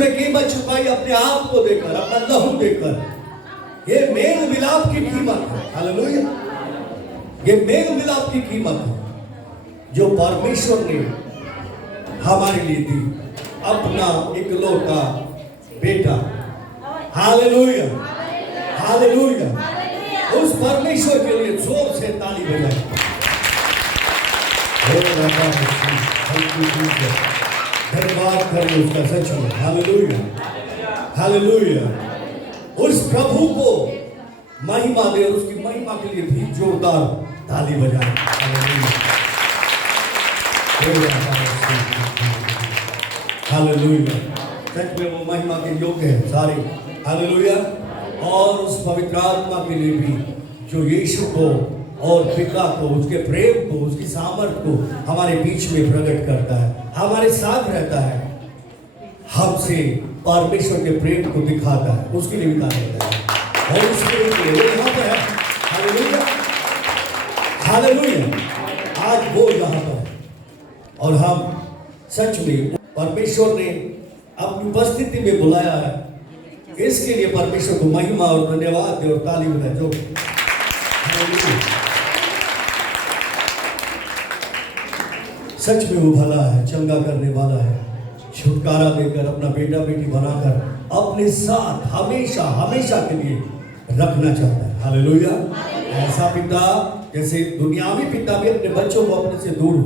कीमत चुकाई अपने आप को देकर, अपना लहू देकर। ये मेल मिलाप की कीमत है। हालेलुया। ये मेल मिलाप की कीमत है जो परमेश्वर ने हमारे लिए दी, अपना इकलौता बेटा। Hallelujah, hallelujah. उस परमेश्वर के लिए जोर से ताली बजाएं। धन्यवाद करें उसका, सच में। Hallelujah, hallelujah. उस प्रभु को महिमा दे, उसकी महिमा के लिए भी जोरदार ताली बजाएं। हालेलुया। सच में वो महिमा के योग्य है सारे। हालेलुया। और उस पवित्र आत्मा के लिए भी जो यीशु को और पिता को, उसके प्रेम को, उसकी सामर्थ को हमारे बीच में प्रकट करता है, हमारे साथ रहता है, हमसे परमेश्वर के प्रेम को दिखाता है, उसके लिए भी काम करता है। और उसके लिए यहाँ पर है। Hallelujah, hallelujah. आज वो यहाँ पर है और हम सच में परमेश्वर ने अपनी उपस्थिति में बुलाया है। इसके लिए परमेश्वर को महिमा और धन्यवाद दे और ताली बजाए। जो सच में वो भला है, चंगा करने वाला है, छुटकारा देकर अपना बेटा बेटी बनाकर अपने साथ हमेशा हमेशा के लिए रखना चाहता है। हालेलुया। ऐसा पिता जैसे दुनियावी पिता भी अपने बच्चों को अपने से दूर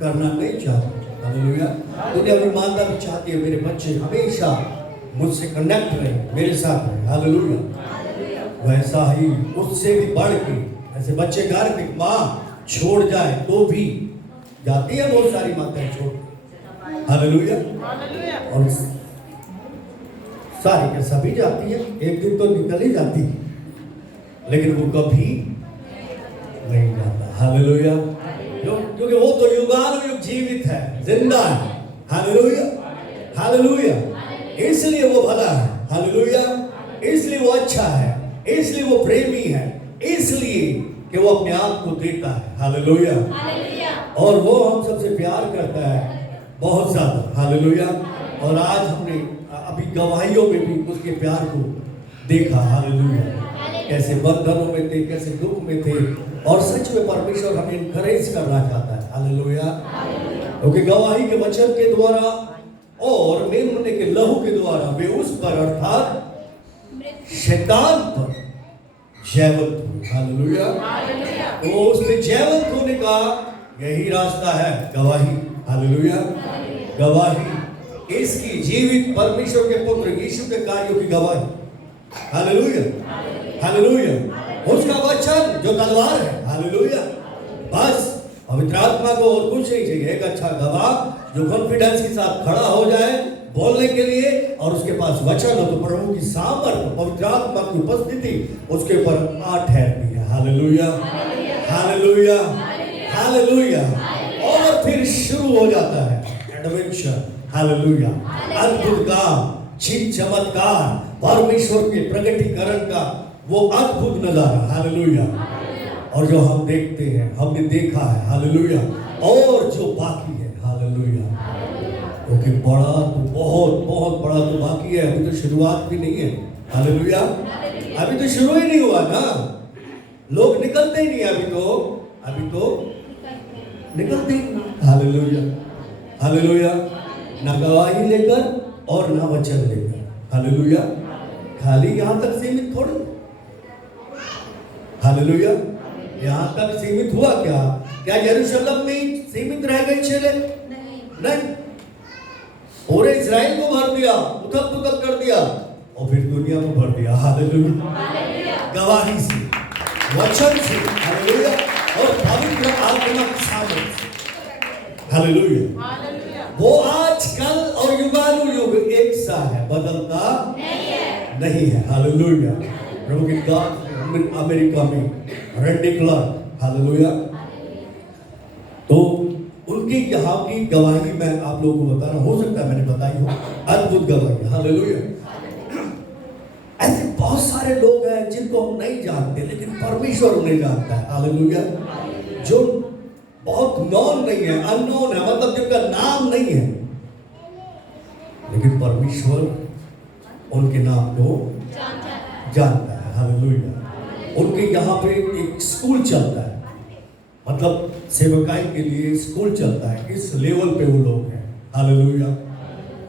करना नहीं चाहता। हालेलुया। दुनियावी माता भी चाहती है मेरे बच्चे हमेशा मुझसे कनेक्ट रहे, मेरे साथ रहे। हालेलुया। वैसा ही उससे भी बढ़ के, ऐसे बच्चे घर में माँ छोड़ जाए तो भी जाती है, बहुत सारी माताएं छोड़। हालेलुया। और सारी के सभी जाती है, एक दिन तो निकल ही जाती है, लेकिन वो कभी नहीं जाता। हालेलुया। क्योंकि वो तो युगानुयुग जीवित है, जिंदा है। Hallelujah, hallelujah. इसलिए वो भला है। हालेलुया। इसलिए वो अच्छा है, इसलिए वो प्रेमी है, इसलिए कि वो अपने आप को देता है। हालेलुया। और वो हम सबसे प्यार करता है बहुत ज्यादा। हालेलुया। और आज हमने अभी गवाहियों में भी उसके प्यार को देखा। हालेलुया। कैसे बंधनों में थे, कैसे दुख में थे, और सच में परमेश्वर हमें इनकरेज करना चाहता है। हालेलुया। क्योंकि गवाही के वचन के द्वारा और मेमने के लहू के द्वारा वे उस पर अर्थात शैतान पर जयवंत हुए। हालेलुया। तो उस पे जयवंत होने का यही रास्ता है, गवाही। हालेलुया। गवाही इसकी जीवित परमेश्वर के पुत्र यीशु के कार्यों की गवाही। Hallelujah, hallelujah. उसका वचन जो तलवार है। हालेलुया। बस पवित्र आत्मा को और कुछ नहीं चाहिए, एक अच्छा गवाह जो कॉन्फिडेंस के साथ खड़ा हो जाए बोलने के लिए, और उसके पास वचन हो तो प्रभु की सामर्थ, पवित्र आत्मा की उपस्थिति उसके ऊपर आ ठहरती है। Hallelujah, hallelujah, hallelujah. और फिर शुरू हो जाता है एडवेंचर। हालेलुया। अद्भुत काम, छिप चमत्कार, परमेश्वर के प्रकटीकरण का वो अद्भुत नजारा। हालेलुया। और जो हम देखते हैं, हमने देखा है। हालेलुया। और जो बाकी है। हालेलुया। क्योंकि बड़ा तो बहुत बहुत बड़ा तो बाकी है, अभी तो शुरुआत भी नहीं है। हालेलुया। अभी तो शुरू ही नहीं हुआ ना, लोग निकलते ही नहीं। अभी तो निकलते ही नहीं। Hallelujah, hallelujah. ना गवाही लेकर और ना वचन लेकर। हालेलुया। खाली यहां तक सीमित थोड़ी। हालेलुया। यहां तक सीमित हुआ क्या? क्या यरूशलेम में सीमित रह गए चेले? नहीं। पूरे इस्राएल को भर दिया, उथल पुथल कर दिया, और फिर दुनिया को भर दिया। हालेलुया। गवाही से, वचन से। हालेलुया। और पवित्र आत्मा की सामर्थ से। हालेलुया। वो आज कल और युगानुयुग एक सा है, बदलता नहीं है। हालेलुया। प्रभु की दात अमेरिका में रैंडी क्लार्क। हालेलुया। तो उनकी यहाँ की गवाही मैं आप लोगों को बता रहा हूं, हो सकता है मैंने बताई हो, अद्भुत गवाही। हालेलुया। ऐसे बहुत सारे लोग हैं जिनको हम नहीं जानते, लेकिन परमेश्वर उन्हें जानता है। हालेलुया। जो बहुत नॉन नहीं है, अननोन है, मतलब जिनका नाम नहीं है, लेकिन परमेश्वर उनके नाम को जानता है। हालेलुया। उनके यहाँ पे एक स्कूल चलता है, मतलब सेवकाई के लिए स्कूल चलता है। इस लेवल पे वो लोग हैं। हालेलुया।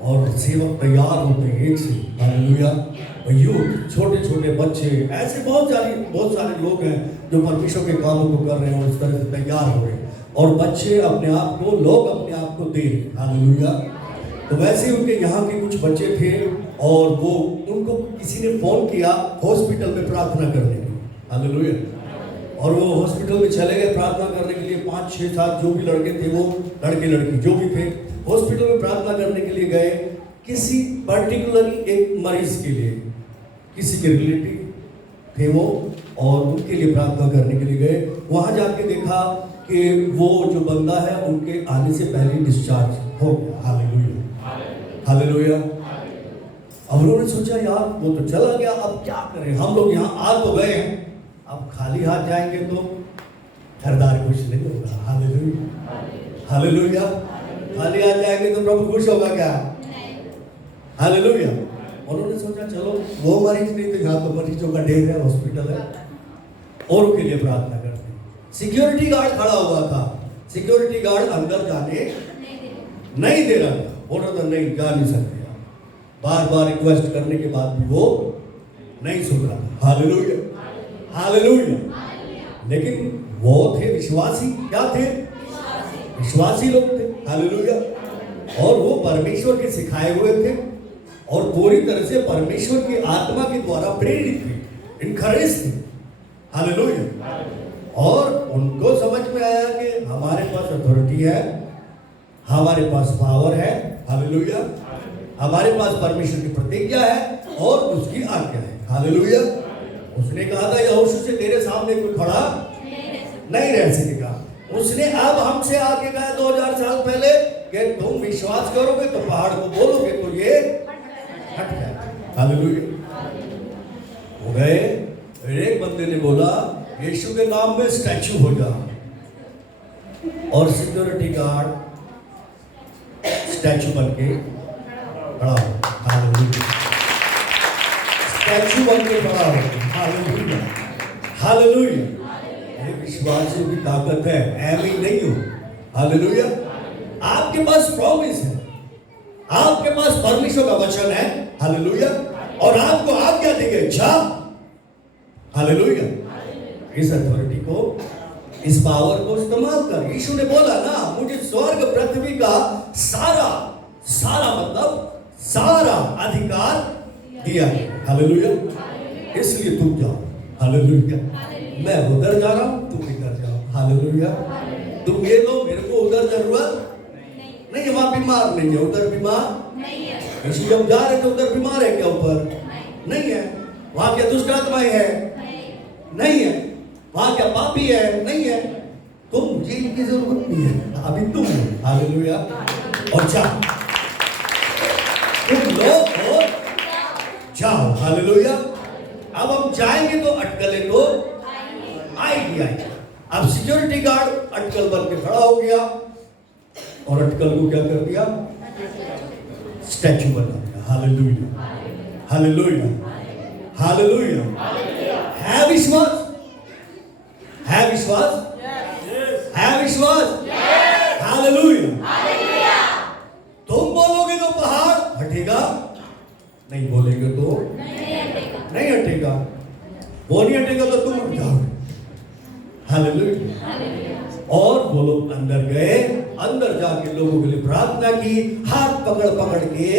और सेवक तैयार होते हैं एक से। हालेलुया। यूथ, छोटे छोटे बच्चे, ऐसे बहुत सारे लोग हैं जो परमेश्वर के कामों को कर रहे हैं और इस तरह से तैयार हो रहे हैं। और बच्चे अपने आप को, लोग अपने आप को दे रहे। हालेलुया। तो वैसे ही उनके यहाँ के कुछ बच्चे थे और वो उनको किसी ने फोन किया हॉस्पिटल में प्रार्थना करने के लिए। हालेलुया। और वो हॉस्पिटल में चले गए प्रार्थना करने के लिए। 5, 6, 7 जो भी लड़के थे, वो लड़के लड़की जो भी थे, हॉस्पिटल में प्रार्थना करने के लिए गए। किसी पर्टिकुलरली एक मरीज के लिए, किसी के रिलेटिव थे वो, और उनके लिए प्रार्थना करने के लिए गए। वहां जाके देखा कि वो जो बंदा है उनके आने से पहले डिस्चार्ज हो गया। हालेलुया। हालेलुया। अब उन्होंने सोचा यार वो तो चला गया, अब क्या करें, हम लोग यहाँ आ तो गए हैं, अब खाली हाथ जाएंगे तो घरदार खुश नहीं होगा। हालेलुया। हालेलुया। खाली हाथ जाएंगे तो प्रभु खुश होगा क्या? हालेलुया। उन्होंने सोचा चलो वो मरीज नहीं थे, यहाँ तो मरीजों का ढेर है, हॉस्पिटल है, और उनके लिए प्रार्थना करते हैं। सिक्योरिटी गार्ड खड़ा हुआ था। सिक्योरिटी गार्ड अंदर जाने नहीं दे रहा था, बोल रहा था नहीं जा नहीं सकते। बार बार रिक्वेस्ट करने के बाद भी वो नहीं सुन रहा था। हालेलुया। हालेलुया। लेकिन वो थे विश्वासी। क्या थे? विश्वासी लोग थे। हालेलुया। और वो परमेश्वर के सिखाए हुए थे और पूरी तरह से परमेश्वर की आत्मा के द्वारा प्रेरित थे, इनकरेज थे। हालेलुया। और उनको समझ में आया कि हमारे पास अथॉरिटी है, हमारे पास पावर है। हालेलुया। हमारे पास परमेश्वर की प्रतिज्ञा है और उसकी आज्ञा है। हालेलुया। उसने कहा था यहोशू से तेरे सामने कोई खड़ा नहीं रह सकेगा। उसने अब हमसे आके कहा 2000 साल पहले कि तुम विश्वास करोगे तो पहाड़ को बोलोगे तो ये हट जाए। हालेलुया। हो गए। एक बंदे ने बोला यीशु के नाम में स्टैचू हो जा, और सिक्योरिटी गार्ड स्टैचू बन के खड़ा हो। हालेलुया। स्टैचू बन के खड़ा हो। हालेलुया। हालेलुया। ये विश्वासियों की ताकत है, ऐਵੇਂ नहीं हो। हालेलुया। आपके पास प्रॉमिस है, आपके पास परमेश्वर का वचन है। हालेलुया। और आपको आज्ञा दी गई, जा। हालेलुया। इस अथॉरिटी को, इस पावर को इस्तेमाल कर। यीशु ने बोला ना मुझे स्वर्ग पृथ्वी का सारा मतलब सारा अधिकार दिया है। हालेलुया। इसलिए तुम जाओ। हालेलुया। मैं उधर जा रहा हूं, तुम इधर जाओ। हालेलुया। तुम ये लो, मेरे को उधर जरूरत नहीं है, वहां बीमार नहीं है, उधर बीमार नहीं है। यीशु जब जा रहे थे उधर बीमार है क्या? ऊपर नहीं है। वहां क्या दुष्ट आत्माएं है? नहीं है। वहां क्या पापी है? नहीं है। तुम मुझे इनकी जरूरत नहीं है, अभी तुम हो। हालेलुया। और जाओ, तुम लो और जाओ। हालेलुया। अब हम जाएंगे तो अटकलें तो आएगी। अब सिक्योरिटी गार्ड अटकल बन के खड़ा हो गया और अटकल को क्या कर दिया? स्टैचू बना दिया। हालेलुया। हालेलुया। हालेलुया। है विश्वास? है विश्वास? है विश्वास? हालेलुया। तुम बोलोगे तो पहाड़ हटेगा, नहीं बोलेगे तो नहीं हटेगा। वो नहीं हटेगा तो तुम उठ जाओगे। हालेलुया। और वो लोग अंदर गए, अंदर जाके लोगों के लिए प्रार्थना की, हाथ पकड़ पकड़ के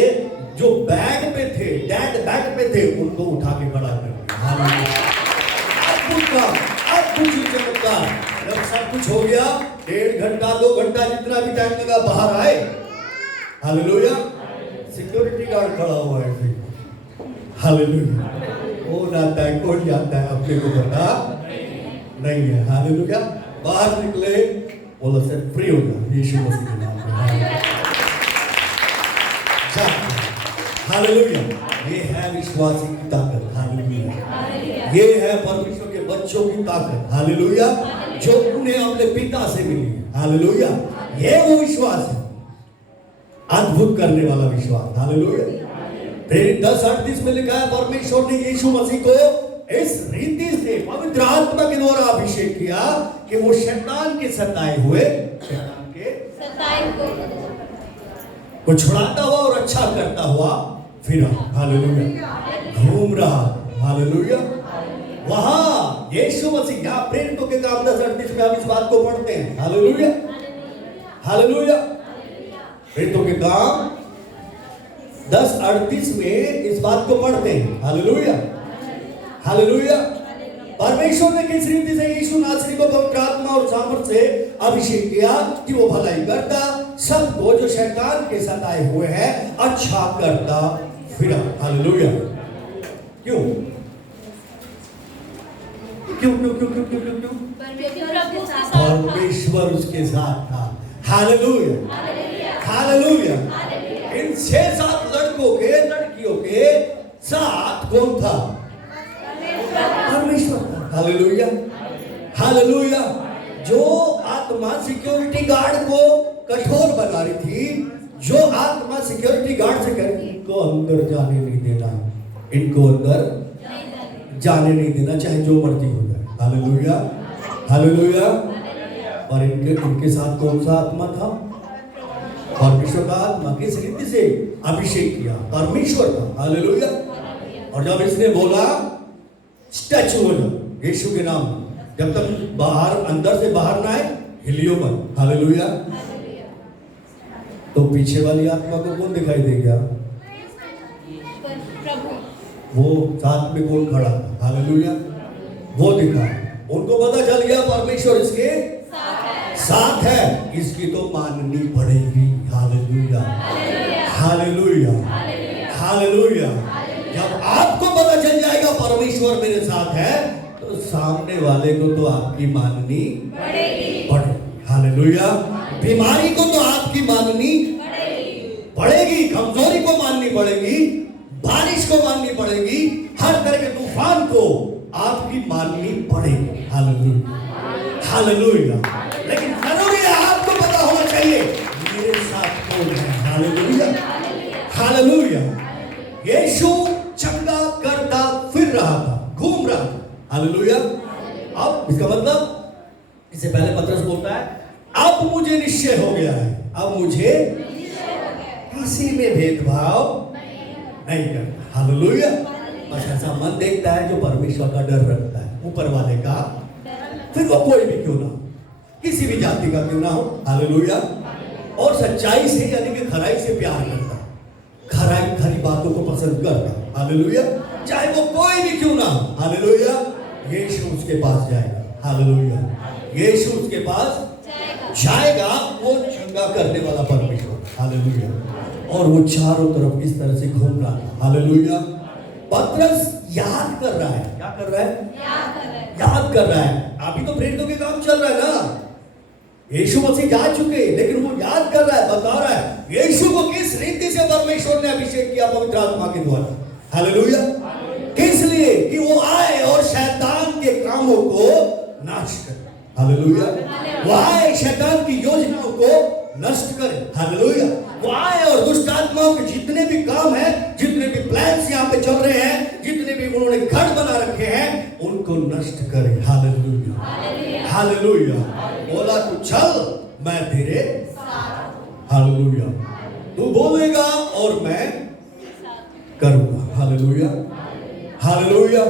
जो बैग पे थे, डेड बैग पे थे, उनको उठा के खड़ा कर दिया। हालेलुया। अब कुछ चमत्कार। जब सब कुछ हो गया, 1.5 घंटा 2 घंटा जितना भी टाइम लगा, बाहर आए। हालेलुया। सिक्योरिटी गार्ड खड़ा हुआ है। हालेलुया। कौन आता है कौन जाता है अपने को पता नहीं है। हालेलुया। बाहर निकले, बोला से फ्री हो जा यीशु मसीह के नाम में। हालेलुया। ये है विश्वासी की ताकत। हालेलुया। ये है परमेश्वर के बच्चों की ताकत। हालेलुया। जो उन्हें अपने पिता से मिली। हालेलुया। ये वो विश्वास है। अद्भुत करने वाला विश्वास। हालेलुया। प्रेरित 10:38 में लिखा है, परमेश्वर ने यीशु मसीह को इस रीति से पवित्र आत्मा के द्वारा अभिषेक किया कि वो शैतान के सताए हुए को छुड़ाता हुआ और अच्छा करता हुआ फिरा। हालेलुया। घूम रहा। हालेलुया। वहां यीशु मसीह, यहाँ प्रेरितों के काम 10:38 में हम इस बात को पढ़ते हैं। हालेलुया। हालेलुया। प्रेरितों के काम 10:38 में इस बात को पढ़ते हैं। हालेलुया। हालेलुया। परमेश्वर ने किस रीति से यीशु नासरी को पवित्र आत्मा और सामर्थ्य से अभिषेक किया कि वो भलाई करता, सबको जो शैतान के सताए हुए हैं अच्छा करता फिरा। हालेलुया। क्यों क्यों क्यों क्यों क्यों क्यों क्यों? परमेश्वर उसके साथ था। हालेलुया। हालेलुया। इन 6-7 लड़कियों के साथ कौन था? परमेश्वर था। हालेलुया। हालेलुया। जो आत्मा सिक्योरिटी गार्ड को कठोर बना रही थी, जो आत्मा सिक्योरिटी गार्ड से कह रही, इनको अंदर जाने नहीं देना, इनको अंदर जाने नहीं देना, चाहे जो मर्जी हो जाए। हालेलुया। हालेलुया। और इनके साथ कौन सा आत्मा था? परमेश्वर का आत्मा। किस रीति से अभिषेक किया? परमेश्वर का। हालेलुया। और जब इसने बोला स्टैचू हो जाओ यीशु के नाम, जब तक बाहर अंदर से बाहर ना आए हिलियो मत। हालेलुया। तो पीछे वाली आत्मा को कौन दिखाई दे गया? वो साथ में कौन खड़ा था? हालेलुया। वो दिखा, उनको पता चल गया परमेश्वर इसके साथ है, इसकी तो माननी पड़ेगी। हालेलुया। हालेलुया। हालेलुया। जब आपको पता चल जाएगा परमेश्वर मेरे साथ है, तो सामने वाले को तो आपकी माननी पड़ेगी। हालेलुया। बीमारी को तो आपकी माननी पड़ेगी, कमजोरी को माननी पड़ेगी, बारिश को माननी पड़ेगी, हर तरह के तूफान को आपकी माननी पड़ेगी। हालेलुया। हालेलुया। लेकिन जरूरी है आपको पता होना चाहिए मेरे साथ कौन है। हालेलुया। हालेलुया। यीशु चंगा करता फिर रहा था, घूम रहा था। हालेलुया। अब इसका मतलब, इससे पहले पतरस बोलता है, अब मुझे निश्चय हो गया है, अब मुझे किसी में भेदभाव नहीं करना। हालेलुया। बस ऐसा मन देखता है जो परमेश्वर का डर रखता है, ऊपर वाले का, फिर वो कोई भी क्यों ना हो, किसी भी जाति का क्यों ना हो। हालेलुया। और सच्चाई से यानी कि खराई से प्यार करता, खरी बातों को पसंद करता। हालेलुया। चाहे वो कोई भी क्यों ना हो। हालेलुया। यीशु उसके पास जाएगा। हालेलुया। यीशु उसके पास जाएगा, वो चंगा करने वाला परमेश्वर। हालेलुया। और वो चारों तरफ इस तरह से घूम रहा था। हालेलुया। पतरस याद कर रहा है। क्या कर रहा है? याद कर रहा है। अभी तो प्रेरितों के काम चल रहा है ना, यीशु मसीह जा चुके, लेकिन वो याद कर रहा है, बता रहा है यीशु को किस रीति से परमेश्वर ने अभिषेक किया पवित्र आत्मा के द्वारा। हालेलुया। किस लिए? कि वो आए और शैतान के कामों को नाश करे। हालेलुया। वो आए शैतान की योजनाओं को नष्ट करे। हालेलुया। वो आए और दुष्ट आत्माओं के जितने भी काम हैं, जितने भी प्लान्स यहाँ पे चल रहे हैं, जितने भी उन्होंने गढ़ बना रखे हैं, उनको नष्ट करे। हालेलुया। हालेलुया। बोला तू चल, मैं तेरे साथ। हालेलुया। तू बोलेगा और मैं करूंगा। हालेलुया। हालेलुया।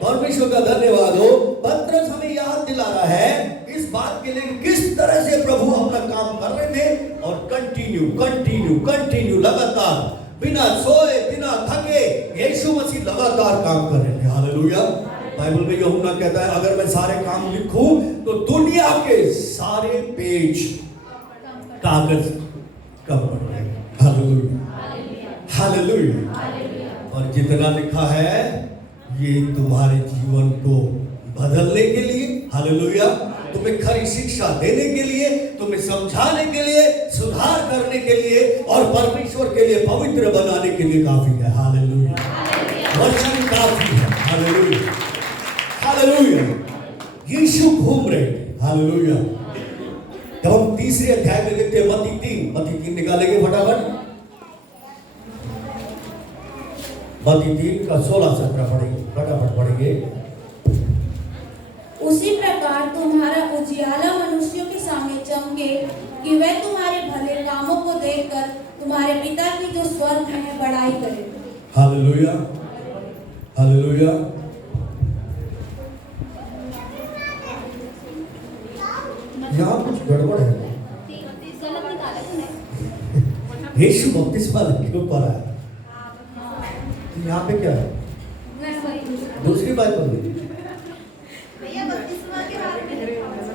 परमेश्वर का धन्यवाद हो। पतरस हमें याद दिला रहा है इस बात के लिए किस तरह से प्रभु अपना काम कर रहे थे, और कंटिन्यू लगातार, बिना सोए बिना थके यीशु मसीह लगातार काम कर रहे थे। हालेलुया। बाइबल में यूहन्ना कहता है, अगर मैं सारे काम लिखूं तो दुनिया के सारे पेज कागज कम पड़ जाएंगे। हालेलुया। हालेलुया। और जितना लिखा है ये तुम्हारे जीवन को बदलने के लिए, हालेलुया, तुम्हें खरी शिक्षा देने के लिए, तुम्हें समझाने के लिए, सुधार करने के लिए और परमेश्वर के लिए पवित्र बनाने के लिए काफी है। हालेलुया। वचन काफी है। हालेलुया। हालेलुया। यीशु घूम रहे थे। हालेलुया। तब हम तीसरे अध्याय में देखते हैं मत्ती 3 निकालेंगे फटाफट। मत्ती 3 का 16-17 पढ़ेंगे, फटाफट पढ़ेंगे। उसी प्रकार तुम्हारा उजियाला मनुष्यों के सामने चमके कि वे तुम्हारे भले कामों को देखकर तुम्हारे पिता की जो स्वर्ग में है बड़ाई करें। Hallelujah, hallelujah. यहाँ कुछ गड़बड़ है। यीशु बपतिस्मा के ऊपर आया, तो यहाँ पे क्या है? दूसरी बाइबल में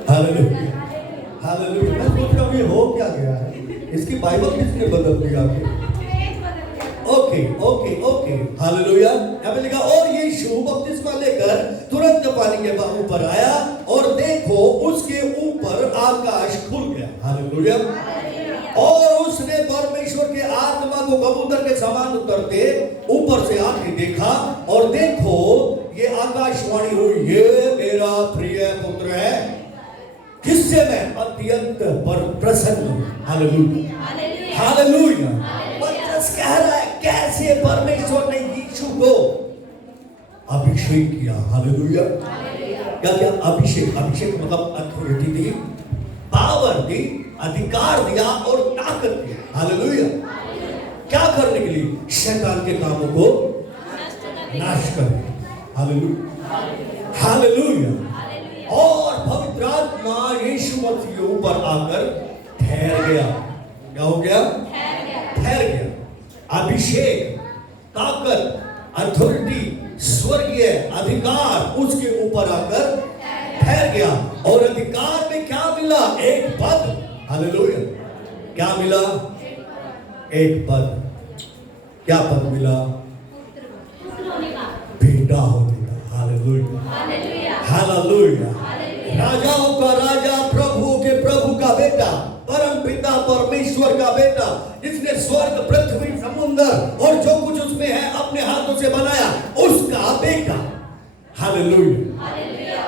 हालेलुया, हालेलुया। मैं सोच रहा हूँ ये हो क्या गया है, इसकी बाइबल किसने बदल दिया? Okay okay okay, hallelujah. यहाँ पे लिखा और यीशु बपतिस्मा लेकर तुरंत पानी के ऊपर आया और देखो उसके ऊपर आकाश खुल गया। हालेलुया। और उसने परमेश्वर के आत्मा को कबूतर के समान उतरते ऊपर से आके देखा और देखो ये आकाशवाणी हुई, ये मेरा प्रिय पुत्र है जिससे मैं अत्यंत प्रसन्न हूं। Hallelujah, hallelujah. पतरस कह रहा है कैसे परमेश्वर ने यीशु को अभिषेक किया। हालेलुया। क्या क्या अभिषेक? अभिषेक मतलब अथॉरिटी दी, पावर दी, अधिकार दिया और ताकत दी। हालेलुया। क्या करने के लिए? शैतान के कामों को नाश करने। Hallelujah, hallelujah. और पवित्र आत्मा यीशु मसीह के ऊपर आकर ठहर गया। क्या हो गया? ठहर गया। अभिषेक, ताकत, अथॉरिटी, स्वर्गीय अधिकार उसके ऊपर आकर ठहर गया। और अधिकार में क्या मिला? एक पद। हालेलुया। क्या मिला? एक पद। क्या पद मिला? बेटा होने का। Hallelujah, hallelujah. राजाओं का राजा, प्रभु के प्रभु का बेटा, परम पिता परमेश्वर का बेटा, जिसने स्वर्ग, पृथ्वी, समुद्र और जो कुछ उसमें है अपने हाथों से बनाया, उसका बेटा। हालेलुया।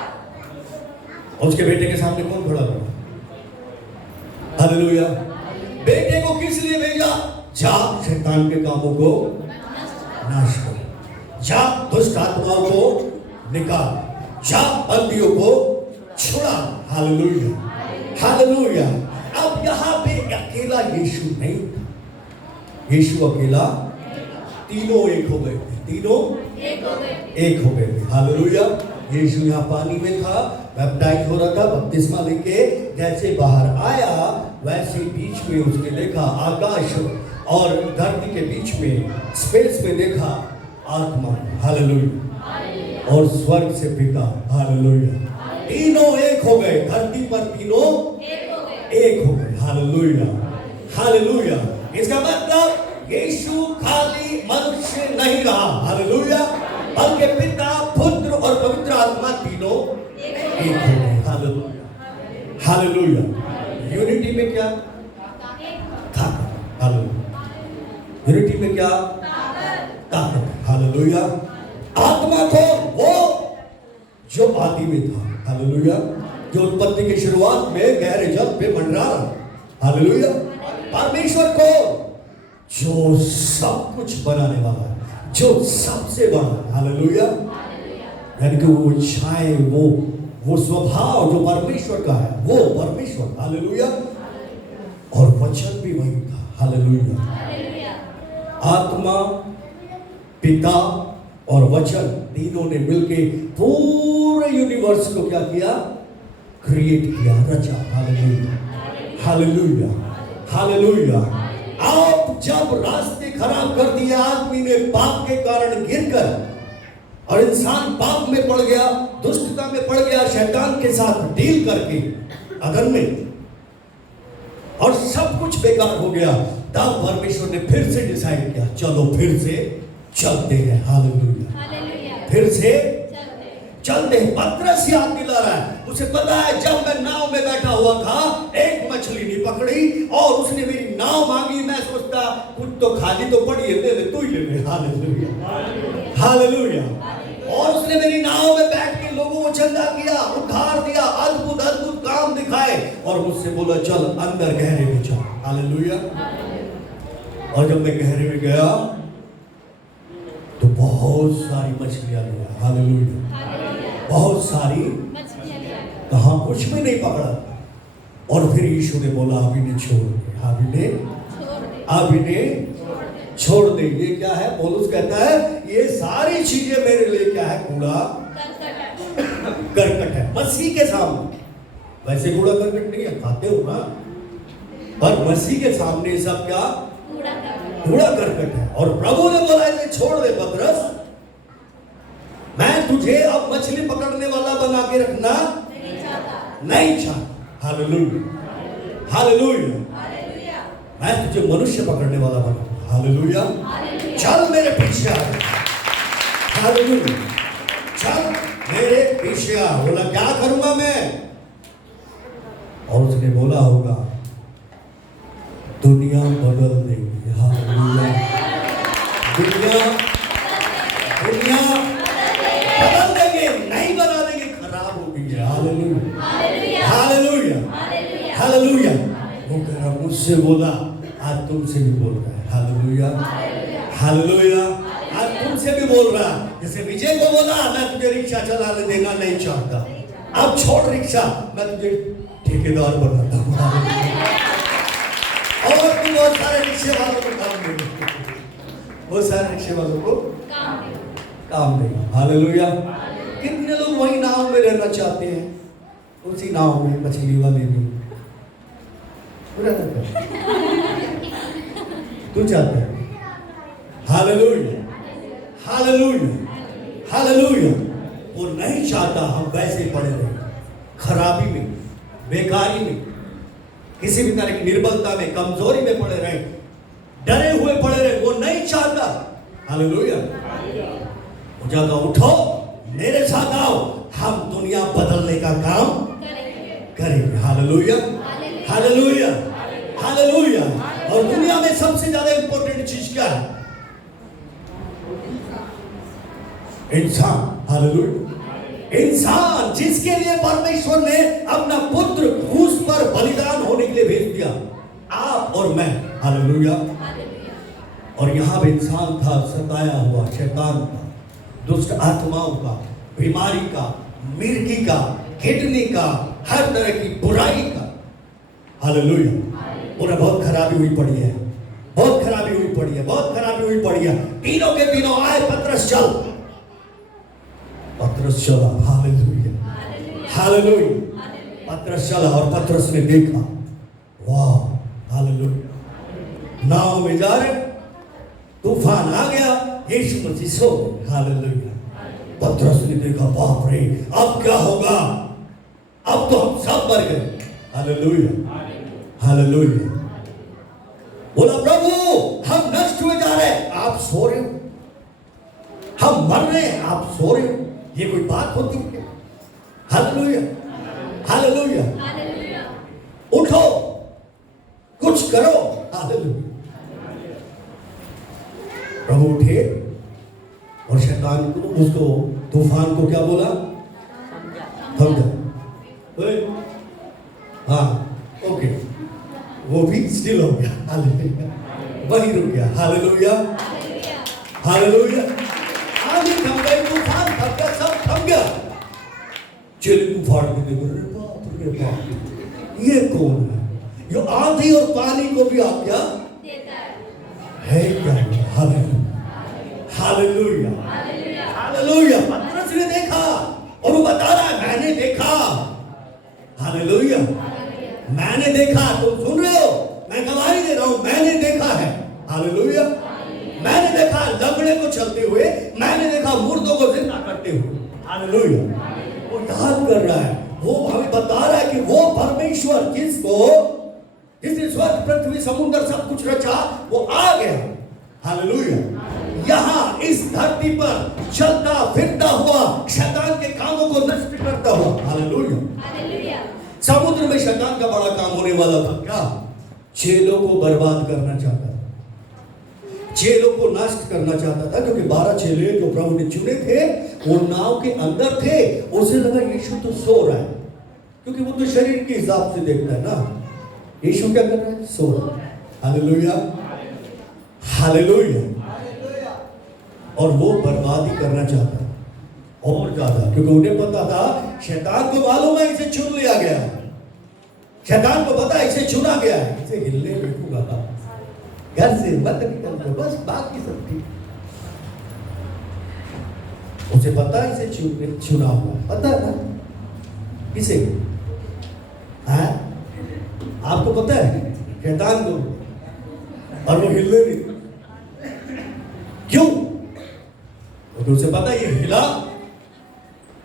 उसके बेटे के सामने कौन खड़ा हुआ? हालेलुया। बेटे को किस लिए भेजा? जा शैतान के कामों को नाश कर, जा दुष्ट आत्माओं को निकाल, जा बंदियों को छुड़ा। Hallelujah, hallelujah. अब यहाँ पे अकेला यीशु नहीं, यीशु अकेला, तीनों एक हो गए थे, तीनों एक हो गए थे। हालेलुया। यीशु यहाँ पानी में था, बैप्टाइज हो रहा था, बपतिस्मा लेके जैसे बाहर आया वैसे बीच में उसने देखा आकाश और धरती के बीच में स्पेस में देखा आत्मा। हालेलुया। और स्वर्ग से पिता। हालेलुया। तीनों एक हो गए, धरती पर तीनों एक हो गए। Hallelujah, hallelujah. इसका मतलब यीशु खाली मनुष्य नहीं रहा। हालेलुया। बल्कि पिता, पुत्र और पवित्र आत्मा तीनों एक हो गए। Hallelujah, hallelujah. यूनिटी में क्या? ताकत। हालेलुया। यूनिटी में क्या? ताकत। हालेलुया। आत्मा को वो जो आदि में था। हालेलुया। जो उत्पत्ति की शुरुआत में गहरे जल पे मंडरा रहा। हालेलुया। परमेश्वर को जो सब कुछ बनाने वाला है, जो सबसे बड़ा। हालेलुया। यानी कि वो इच्छाएं, वो स्वभाव जो परमेश्वर का है, वो परमेश्वर। हालेलुया। और वचन भी वही था। हालेलुया। आत्मा, पिता और वचन तीनों ने मिलके पूरे यूनिवर्स को क्या किया? क्रिएट किया, रचा। Hallelujah, hallelujah, hallelujah. आप जब रास्ते खराब कर दिए आदमी ने पाप के कारण गिरकर, और इंसान पाप में पड़ गया, दुष्टता में पड़ गया, शैतान के साथ डील करके अदन में, और सब कुछ बेकार हो गया, तब परमेश्वर ने फिर से डिसाइड किया, चलो फिर से चलते हैं। हालेलुया। फिर से चलते हैं। पतरस याद दिला रहा है, उसे पता है जब मैं नाव में बैठा हुआ था एक मछली नहीं पकड़ी और उसने मेरी नाव मांगी, मैं सोचता कुछ तो खाली तो पड़ी है, ले ले, तू ही ले ले। Hallelujah, hallelujah. और उसने मेरी नाव में बैठ के लोगों वो चंगा किया, उद्धार दिया, अद्भुत अद्भुत काम दिखाए और मुझसे बोला चल अंदर गहरे में चल। हालेलुया। और जब मैं गहरे में गया तो बहुत सारी मछलियां लिया। हालेलुया। बहुत सारी, कहाँ कुछ भी नहीं पकड़ा। और फिर यीशु ने बोला अब इन्हें छोड़ दे, अब इन्हें छोड़ दे। ये क्या है? पौलुस कहता है ये सारी चीजें मेरे लिए क्या है? कूड़ा करकट है मसीह के सामने। वैसे कूड़ा करकट नहीं है, खाते हो ना, पर मसीह के सामने सब क्या? कूड़ा करकट है। और प्रभु ने बोला इसे छोड़ दे पतरस, मैं तुझे अब मछली पकड़ने वाला बना के रखना नहीं चाहता। Hallelujah, hallelujah. मैं तुझे मनुष्य पकड़ने वाला बना। हालेलुया। चल मेरे पीछे आ। हालेलुया। चल मेरे पीछे आ। बोला क्या करूंगा मैं? और उसने बोला होगा दुनिया बदल देगी। हालेलुया। दुनिया बदल देंगे, नहीं बना देंगे, खराब हो गई है। Hallelujah, hallelujah, hallelujah. वो कह रहा मुझसे बोला, आज तुमसे भी बोल रहा है। Hallelujah, hallelujah. आज तुमसे भी बोल रहा। जैसे विजय को बोला मैं तुझे रिक्शा चलाने देना नहीं चाहता, अब छोड़ रिक्शा, मैं तुझे ठेकेदार बनाता हूँ। और तुम बहुत सारे रिक्शे वालों को काम देंगे, बहुत सारे रिक्शे वालों को काम देगा। हालेलुया। कितने लोग वही नाव में रहना चाहते हैं, उसी नाव में मछली वाले भी तू चाहता है। Hallelujah, hallelujah, hallelujah. वो नहीं चाहता हम वैसे पड़े रहे, खराबी में, बेकारी में, किसी भी तरह की निर्बलता में, कमजोरी में पड़े रहे, डरे हुए पड़े रहे। वो नहीं चाहता। हालेलुया। वो जाता उठो मेरे साथ आओ, हम दुनिया बदलने का काम करेंगे। Hallelujah, hallelujah, hallelujah. और दुनिया में सबसे ज्यादा इंपॉर्टेंट चीज क्या है? इंसान। हालेलुया। इंसान जिसके लिए परमेश्वर ने अपना पुत्र क्रूस पर बलिदान होने के लिए भेज दिया, आप और मैं। हालेलुया। और यहां भी इंसान था सताया हुआ शैतान का, दुष्ट आत्माओं का, बीमारी का, मिर्गी का, किडनी का, हर तरह की बुराई का। हालेलुया। उन्हें बहुत खराबी हुई पड़ी है, बहुत खराबी हुई पड़ी है, बहुत खराबी हुई पड़ी है। तीनों के तीनों आए, पतरस चल, पतरस चला। Hallelujah, hallelujah. पतरस चला और पतरस ने देखा, वाह, हालेलुया, नाव में जा रहे, तूफान आ गया, यीशु मसीह सो गए। हालेलुया। पतरस ने देखा, बाप रे, अब क्या होगा? अब तो हम सब मर गए। Hallelujah, hallelujah. बोला प्रभु हम नष्ट हुए जा रहे हैं, आप सो रहे हो, हम मर रहे हैं, आप सो रहे हो, ये कोई बात होती है? Hallelujah, hallelujah. उठो, कुछ करो। हालेलुया। प्रभु उठे और शैतान को, उसको, तूफान को क्या बोला? थम जा। हाँ, ओके, वो भी स्टिल हो गया। हालेलुया, वही रुक गया। Hallelujah, hallelujah. आंधी थम गई, तूफान थम गया, सब थम गया। चेले तूफान को देखो, बाप रे बाप, ये कौन है? जो आंधी और पानी को भी आज्ञा देता है क्या? Hallelujah, hallelujah, hallelujah. पतरस ने देखा और वो बता रहा है मैंने देखा। हालेलुया, मैंने देखा। तुम सुन रहे हो, मैं गवाही दे रहा हूं, मैंने देखा है। हालेलुया। मैंने देखा लंगड़े को चलते हुए, मैंने देखा मुर्दों को जिंदा करते हुए। हालेलुया। वो याद कर रहा है, वो हमें बता रहा है कि वो परमेश्वर जिसने स्वर्ग, पृथ्वी, समुद्र सब कुछ रचा, वो आ गया। हालेलुया। यहाँ इस धरती पर चलता फिरता हुआ, शैतान के कामों को नष्ट करता हुआ। हालेलुया। समुद्र में शैतान का बड़ा काम होने वाला था। क्या? चेलों को बर्बाद करना चाहता था। चेलों को नष्ट करना चाहता था, क्योंकि 12 चेले जो प्रभु ने चुने थे वो नाव के अंदर थे। उसे लगा यीशु तो सो रहा है, क्योंकि वो तो शरीर के हिसाब से देखता है ना। यीशु क्या कर रहा है? सो रहा है। Hallelujah, hallelujah. और वो बर्बादी करना चाहता और ज्यादा, क्योंकि उन्हें पता था, शैतान को मालूम है इसे चुन लिया गया है, शैतान को पता है इसे चुना गया है, इसे हिलने बैठूंगा, घर से मत निकल दो, बस बाकी सब ठीक। उसे पता है इसे चुना हुआ, पता है ना किसे? आपको पता है? शैतान को। और वो हिलने नहीं, क्यों? क्योंकि उसे पता है ये हिला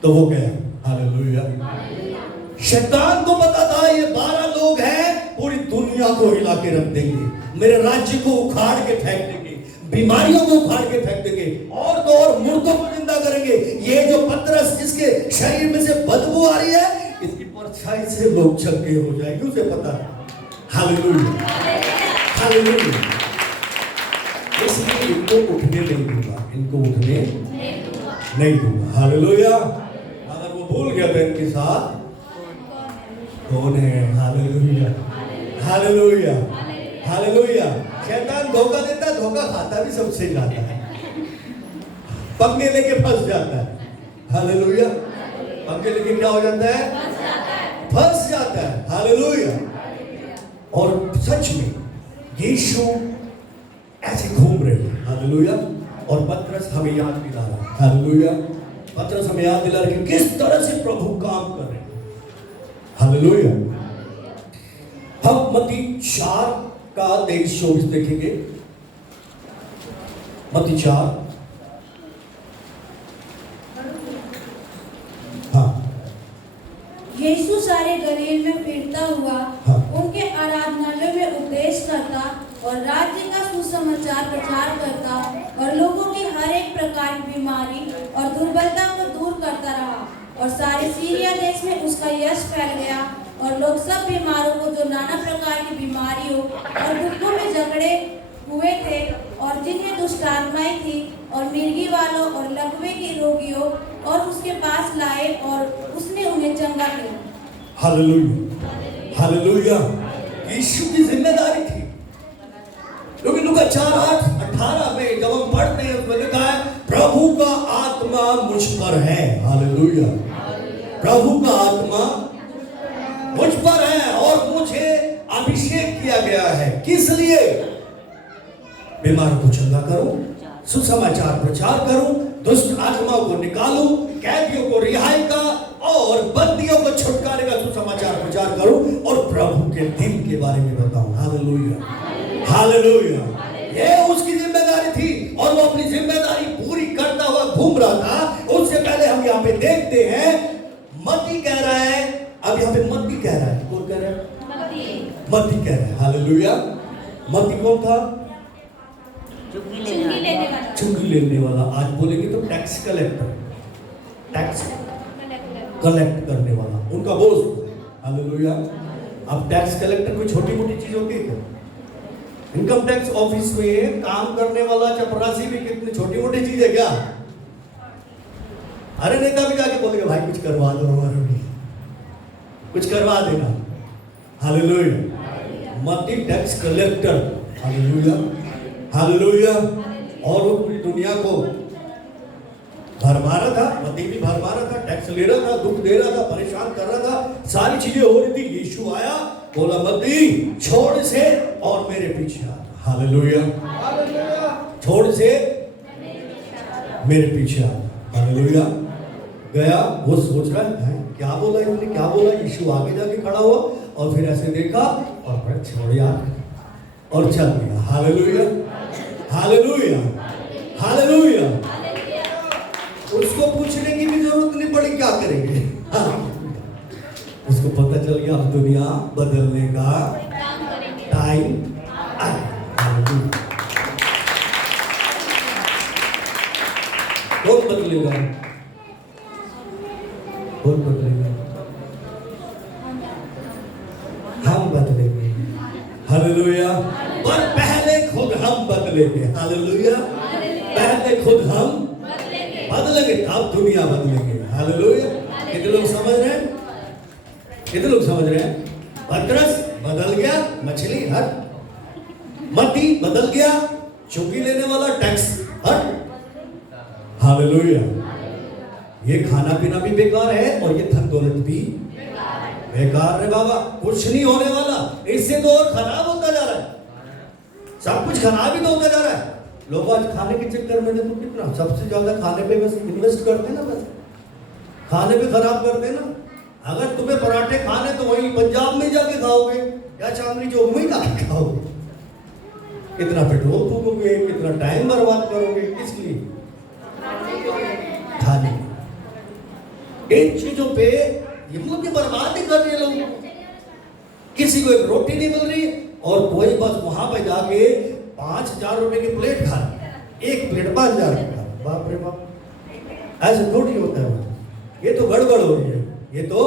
तो वो गया। हालेलुया। शैतान को पता था ये 12 लोग हैं, पूरी दुनिया को हिला के रख देंगे, मेरे राज्य को उखाड़ के फेंक देंगे, बीमारियों को उखाड़ के फेंक देंगे, और तो और मुर्दों को जिंदा करेंगे। ये जो पतरस जिसके शरीर में से बदबू आ रही है, इसकी परछाई से लोग चंगे हो जाएंगे, उसे पता है। Hallelujah, hallelujah. इसलिए इनको उठने नहीं दूंगा, इनको उठने नहीं दूंगा। हालेलुया। अगर वो भूल गया तो इनके साथ कौन है? Hallelujah, hallelujah, hallelujah. शैतान धोखा देता, धोखा खाता भी सबसे ज्यादा है, पंगे लेके फंस जाता है। हालेलुया। पंगे लेके क्या हो जाता है? फंस जाता है। हालेलुया। और सच में यीशु ऐसे घूम रहे हैं। हालेलुया। और पतरस हमें याद दिला रहा है। हालेलुया। पतरस हमें याद दिला रहा है कि किस तरह से प्रभु काम कर रहे हैं। हालेलुया। हम मत्ती 4 का 23-24 देखेंगे। मत्ती 4। हाँ। यीशु सारे गलील में फिरता हुआ उनके आराधनालयों में उपदेश करता और राज्य का सुसमाचार प्रचार करता और लोगों की हर एक प्रकार की बीमारी और दुर्बलता को दूर करता रहा। और सारे सीरिया देश में उसका यश फैल गया और लोग सब बीमारों को, जो नाना प्रकार की बीमारियों और दुखों में झगड़े हुए थे और जिन्हें दुष्ट आत्माएं थी, और मिर्गी वालों और लकवे के रोगियों, और उसके पास लाए और उसने उन्हें चंगा किया। Hallelujah, hallelujah. यीशु की जिम्मेदारी थी, क्योंकि लूका 4:8-18 में जब हम पढ़ते हैं उसमें लिखा है, प्रभु का आत्मा मुझ पर है। हालेलुया। प्रभु का आत्मा मुझ पर है और मुझे अभिषेक किया गया है। किस लिए? बीमार को चंगा करूं, सुसमाचार प्रचार करूं, दुष्ट आत्माओं को निकालूं, कैदियों को रिहाई का और बंदियों को छुटकारे का सुसमाचार प्रचार करूं, और प्रभु के दिन के बारे में बताऊं। Hallelujah, hallelujah. ये उसकी जिम्मेदारी थी और वो अपनी जिम्मेदारी पूरी करता हुआ घूम रहा था। उससे पहले हम यहाँ पे देखते हैं, मत्ती कह रहा है, अब यहाँ पे मत्ती कह रहा है, कौन कह रहा है? मत्ती कह रहा है। हालेलुया। मत्ती कौन था? चुंगी लेने वाला। आज बोलेंगे तो टैक्स कलेक्टर, टैक्स कलेक्ट करने वाला, उनका बोझ। हालेलुया। अब टैक्स कलेक्टर कोई छोटी मोटी चीज होती है क्या? इनकम टैक्स ऑफिस में काम करने वाला चपरासी भी कितनी छोटी मोटी चीज है क्या? अरे नेता भी जाके बोलेगा, भाई कुछ करवा दो हमारे लिए, कुछ करवा देना। हालेलुया। मत्ती टैक्स कलेक्टर। Hallelujah, hallelujah. और वो पूरी दुनिया को भरमा रहा था, मत्ती भी भरमा रहा था, टैक्स ले रहा था, दुख दे रहा था, परेशान कर रहा था, सारी चीजें हो रही थी। यीशु आया, बोला मत्ती छोड़ से और मेरे पीछे आ। हालेलुया, छोड़ से मेरे पीछे आ। हालेलुया। गया, वो सोच रहा है क्या बोला इन्होंने, क्या बोला। यीशु आगे जाके खड़ा हुआ और फिर ऐसे देखा और फिर छोड़ यार और चल गया। Hallelujah, hallelujah, hallelujah. उसको पूछने की भी जरूरत नहीं पड़ी क्या करेंगे। उसको पता चल गया अब दुनिया बदलने का टाइम आया। कौन बदलेगा? कौन बदलेगा? हम बदलेंगे। हालेलुया। पर पहले खुद हम बदलेंगे। हालेलुया। पहले खुद हम बदलेंगे, अब दुनिया बदलेंगे। हालेलुया। कितने लोग समझ रहे हैं? कितने लोग समझ रहे हैं? पतरस बदल गया, मछली हट। मत्ती बदल गया, चुंगी लेने वाला टैक्स हट। हालेलुया। ये खाना पीना भी बेकार है और ये धन दौलत भी बेकार है बाबा, कुछ नहीं होने वाला। इससे तो और खराब होता जा रहा है, सब कुछ खराब ही तो होता जा रहा है। लोग आज खाने के चक्कर में देखो कितना, सबसे ज्यादा खाने पे बस इन्वेस्ट करते हैं ना, बस खाने पे खराब करते हैं ना। अगर तुम्हें पराठे खाने तो वहीं पंजाब में जाके खाओगे या चांदनी चौक में जाके खाओगे। कितना पेट्रोल फूकोगे, कितना टाइम बर्बाद करोगे, किस लिए? खाने। इन चीजों पे ये मतलब कि बर्बाद ही कर रहे हैं लोग। किसी को एक रोटी नहीं मिल रही और कोई बस वहां पे जाके 5,000 रुपए की प्लेट खा, एक प्लेट 5,000 रुपए। बाप रे बाप, ऐसे थोड़ी होता है। ये तो गड़बड़ हो रही है। ये तो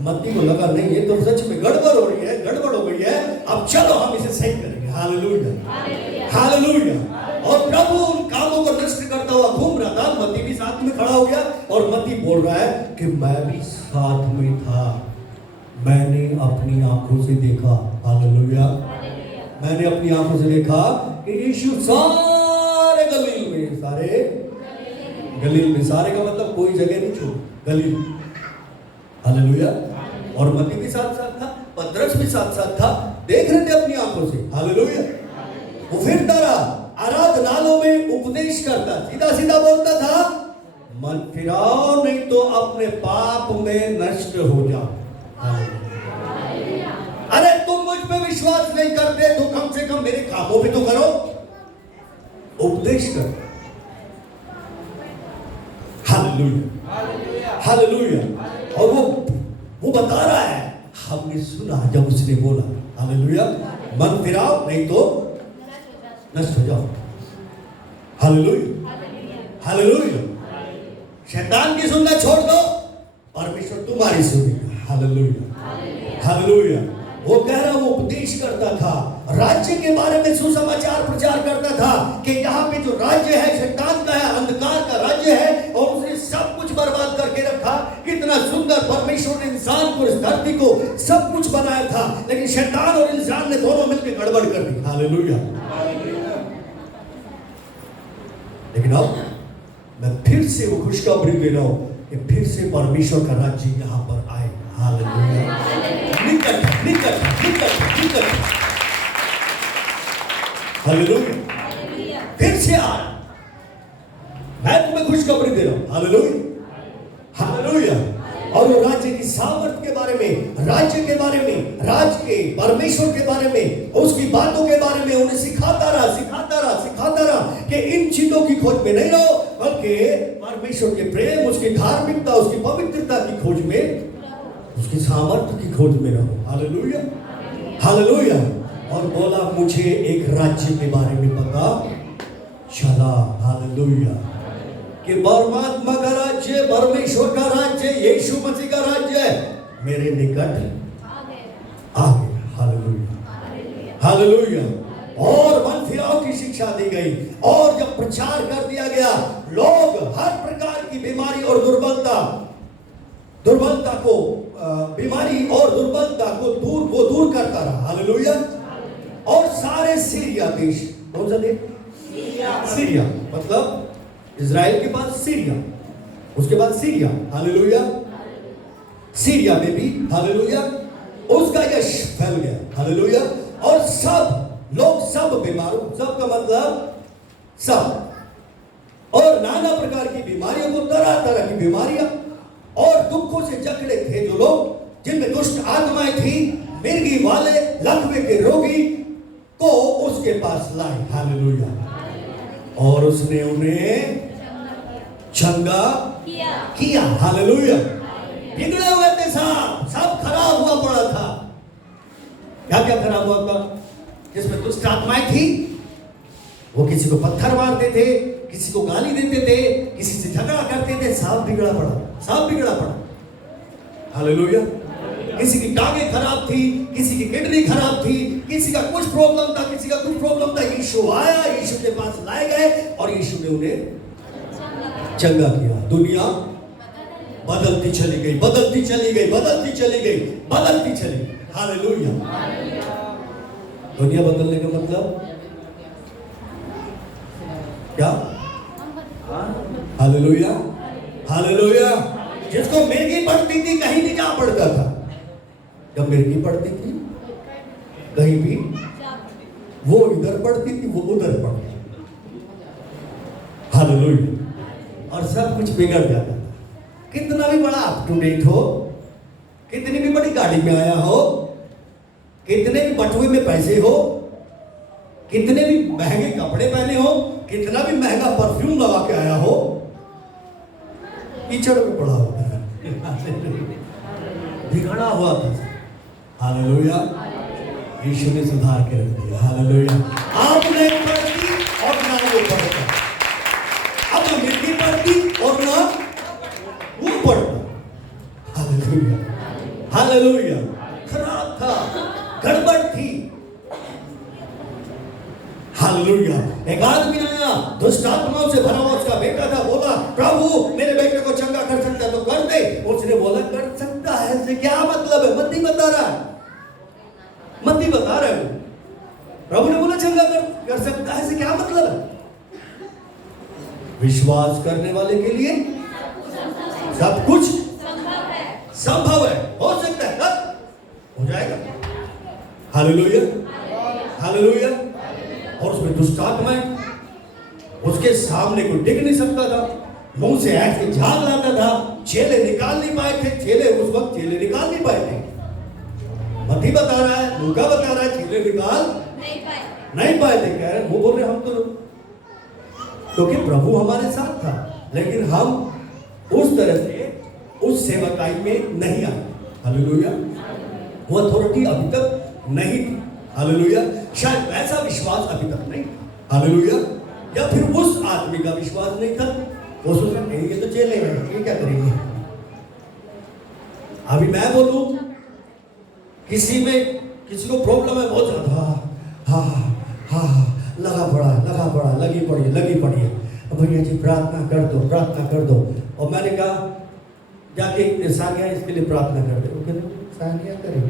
मत्ती को लगा नहीं, ये तो सच में गड़बड़ हो रही है, गड़बड़ हो गई है। अब चलो हम इसे सही करेंगे। Hallelujah, hallelujah. और प्रभु उन कामों को नष्ट करता हुआ घूम रहा था। मत्ती भी साथ में खड़ा हो गया और मत्ती बोल रहा है कि मैं भी साथ में था, मैंने अपनी आंखों से देखा। हालेलुया। मैंने अपनी आंखों से देखा कि यीशु सारे गलील में, सारे गलील में, सारे का मतलब कोई जगह नहीं छोड़, गलील। हालेलुया। और मत्ती भी साथ साथ था, पतरस भी साथ साथ था, देख रहे थे अपनी आंखों से। हालेलुया। वो फिरता रहा, आराधनालयों में उपदेश करता, सीधा सीधा बोलता था, मन फिराओ नहीं तो अपने पाप में नष्ट हो जाओ। अरे तुम मुझ पे विश्वास नहीं करते तो कम से कम मेरे कामों पे तो करो, उपदेश करो। Hallelujah, hallelujah. और वो बता रहा है, हमने सुना जब उसने बोला, हालेलुया, मन फिराओ नहीं तो नष्ट हो जाओ। Hallelujah, hallelujah. शैतान की सुनना छोड़ दो, परमेश्वर तुम्हारी सुनेगा। Hallelujah, hallelujah. वो कह रहा, वो उपदेश करता था, राज्य के बारे में सुसमाचार प्रचार करता था कि यहाँ पे जो राज्य है शैतान का है, अंधकार का राज्य है और उसने सब कुछ बर्बाद करके रखा। कितना सुंदर परमेश्वर ने इंसान को, इस धरती को सब कुछ बनाया था, लेकिन शैतान और इंसान ने दोनों मिलकर गड़बड़ कर दी। हालेलुया। लेकिन अब मैं फिर से वो खुशखबरी दे रहा हूं कि फिर से परमेश्वर का राज्य यहां पर आए। हालेलुया। निकट निकट निकट निकट। हालेलुया। फिर से आ, मैं तुम्हें खुशखबरी दे रहा हूं। Hallelujah, hallelujah. और वो राज्य की सामर्थ के बारे में, राज्य के बारे में, राज्य के परमेश्वर के बारे में, उसकी बातों के बारे में उन्हें सिखाता रहा, सिखाता रहा, सिखाता रहा कि इन चीजों की खोज में नहीं रहो, बल्कि परमेश्वर के प्रेम, उसकी धार्मिकता, उसकी पवित्रता की खोज में, उसकी सामर्थ्य की खोज में रहो। Hallelujah, hallelujah. और बोला, मुझे एक राज्य के बारे में पता चला। हालेलुया। कि परमात्मा का राज्य, परमेश्वर का राज्य, यीशु मसीह का राज्य मेरे निकट आ गया। Hallelujah, hallelujah. और मन फिराव की शिक्षा दी गई और जब प्रचार कर दिया गया, लोग हर प्रकार की बीमारी और दुर्बलता को, बीमारी और दुर्बलता को दूर करता रहा। हालेलुया। और सारे सीरिया देश, कौन सा देश? सीरिया मतलब इजराइल के बाद सीरिया, उसके बाद सीरिया। हालेलुया। सीरिया में भी, हालेलुया, उसका यश फैल गया। हालेलुया। और सब लोग, सब बीमारों, सब का मतलब सब, और नाना प्रकार की बीमारियों को, तरह तरह की बीमारियां और दुखों से जकड़े थे जो लोग, जिनमें दुष्ट आत्माएं थी, मिर्गी वाले, लकवे के रोगी को उसके पास लाए। हालेलुया। और उसने उन्हें चंगा किया। हालेलुया। बिगड़े हुए थे, सब खराब हुआ पड़ा था। क्या क्या खराब हुआ था? जिसमें दुष्ट आत्माएं थी, वो किसी को पत्थर मारते थे, किसी को गाली देते थे, किसी से झगड़ा करते थे, सब बिगड़ा पड़ा, सब बिगड़ा पड़ा। हालेलुया, किसी की टांगें खराब थी, किसी की किडनी खराब थी, किसी का कुछ प्रॉब्लम था, किसी का कुछ प्रॉब्लम था। यीशु आया, यीशु के पास लाए गए और यीशु ने उन्हें चंगा किया। दुनिया बदलती चली गई, बदलती चली गई, बदलती चली गई, बदलती चली गई। हालेलुया। दुनिया बदलने का मतलब क्या? Hallelujah, hallelujah. जिसको मिर्गी पड़ती थी कहीं भी जा पड़ता था। जब मिर्गी पड़ती थी कहीं भी, वो इधर पड़ती थी, वो उधर पड़ती। हालेलुया। और सब कुछ बिगड़ जाता था। कितना भी बड़ा अप टू डेट हो, कितनी भी बड़ी गाड़ी में आया हो, कितने भी बटुए में पैसे हो, कितने भी महंगे कपड़े पहने हो, कितना भी महंगा परफ्यूम लगा के आया हो, कीचड़ में पड़ा होता है, बिगड़ा हुआ था। हालेलुया। यीशु ने सुधार के रख दिया। हालेलुया। आप नहीं पढ़ती और ना वो पढ़ता, अब ना मिट्टी पढ़ती और ना वो पढ़ता। Hallelujah, hallelujah. खराब था, गड़बड़ थी। हालेलुया। एक आदमी आया, दुष्ट आत्माओं से भरा हुआ उसका बेटा था। बोला, प्रभु मेरे बेटे को चंगा कर सकता है तो कर दे। उसने बोला, कर सकता है इससे क्या मतलब है? मत ही बता रहा है, मत ही बता रहा है। प्रभु ने बोला चंगा कर सकता है, इससे क्या मतलब है? विश्वास करने वाले के लिए सब कुछ संभव है, हो सकता है, कब हो जाएगा। Hallelujah, hallelujah. और उसमें दुष्ट आत्माएं, उसके सामने कोई टिक नहीं सकता था, मुंह से ऐसे झाग लाता था। चेले निकाल नहीं पाए थे, चेले उस वक्त चेले निकाल नहीं पाए थे। मती बता रहा है, लूका बता रहा है, चेले निकाल नहीं पाए थे। कह रहे वो बोल रहे हम तो, क्योंकि प्रभु हमारे साथ था, लेकिन हम उस तरह से उस सेवकाई में नहीं आए। हालेलुया। वो अथॉरिटी अभी तक नहीं थी। हालेलुया। शायद वैसा विश्वास अभी तक नहीं था। हालेलुया। या फिर उस आदमी का विश्वास नहीं था। वो सोचा नहीं, ये तो चेले हैं, ये क्या करेंगे। अभी मैं बोलूं, किसी को प्रॉब्लम है बहुत ज्यादा, हाँ लगी पड़ी है। भैया जी प्रार्थना कर दो। और मैंने कहा जाके सानिया इसके लिए प्रार्थना कर दे। वो कहते सानिया करे।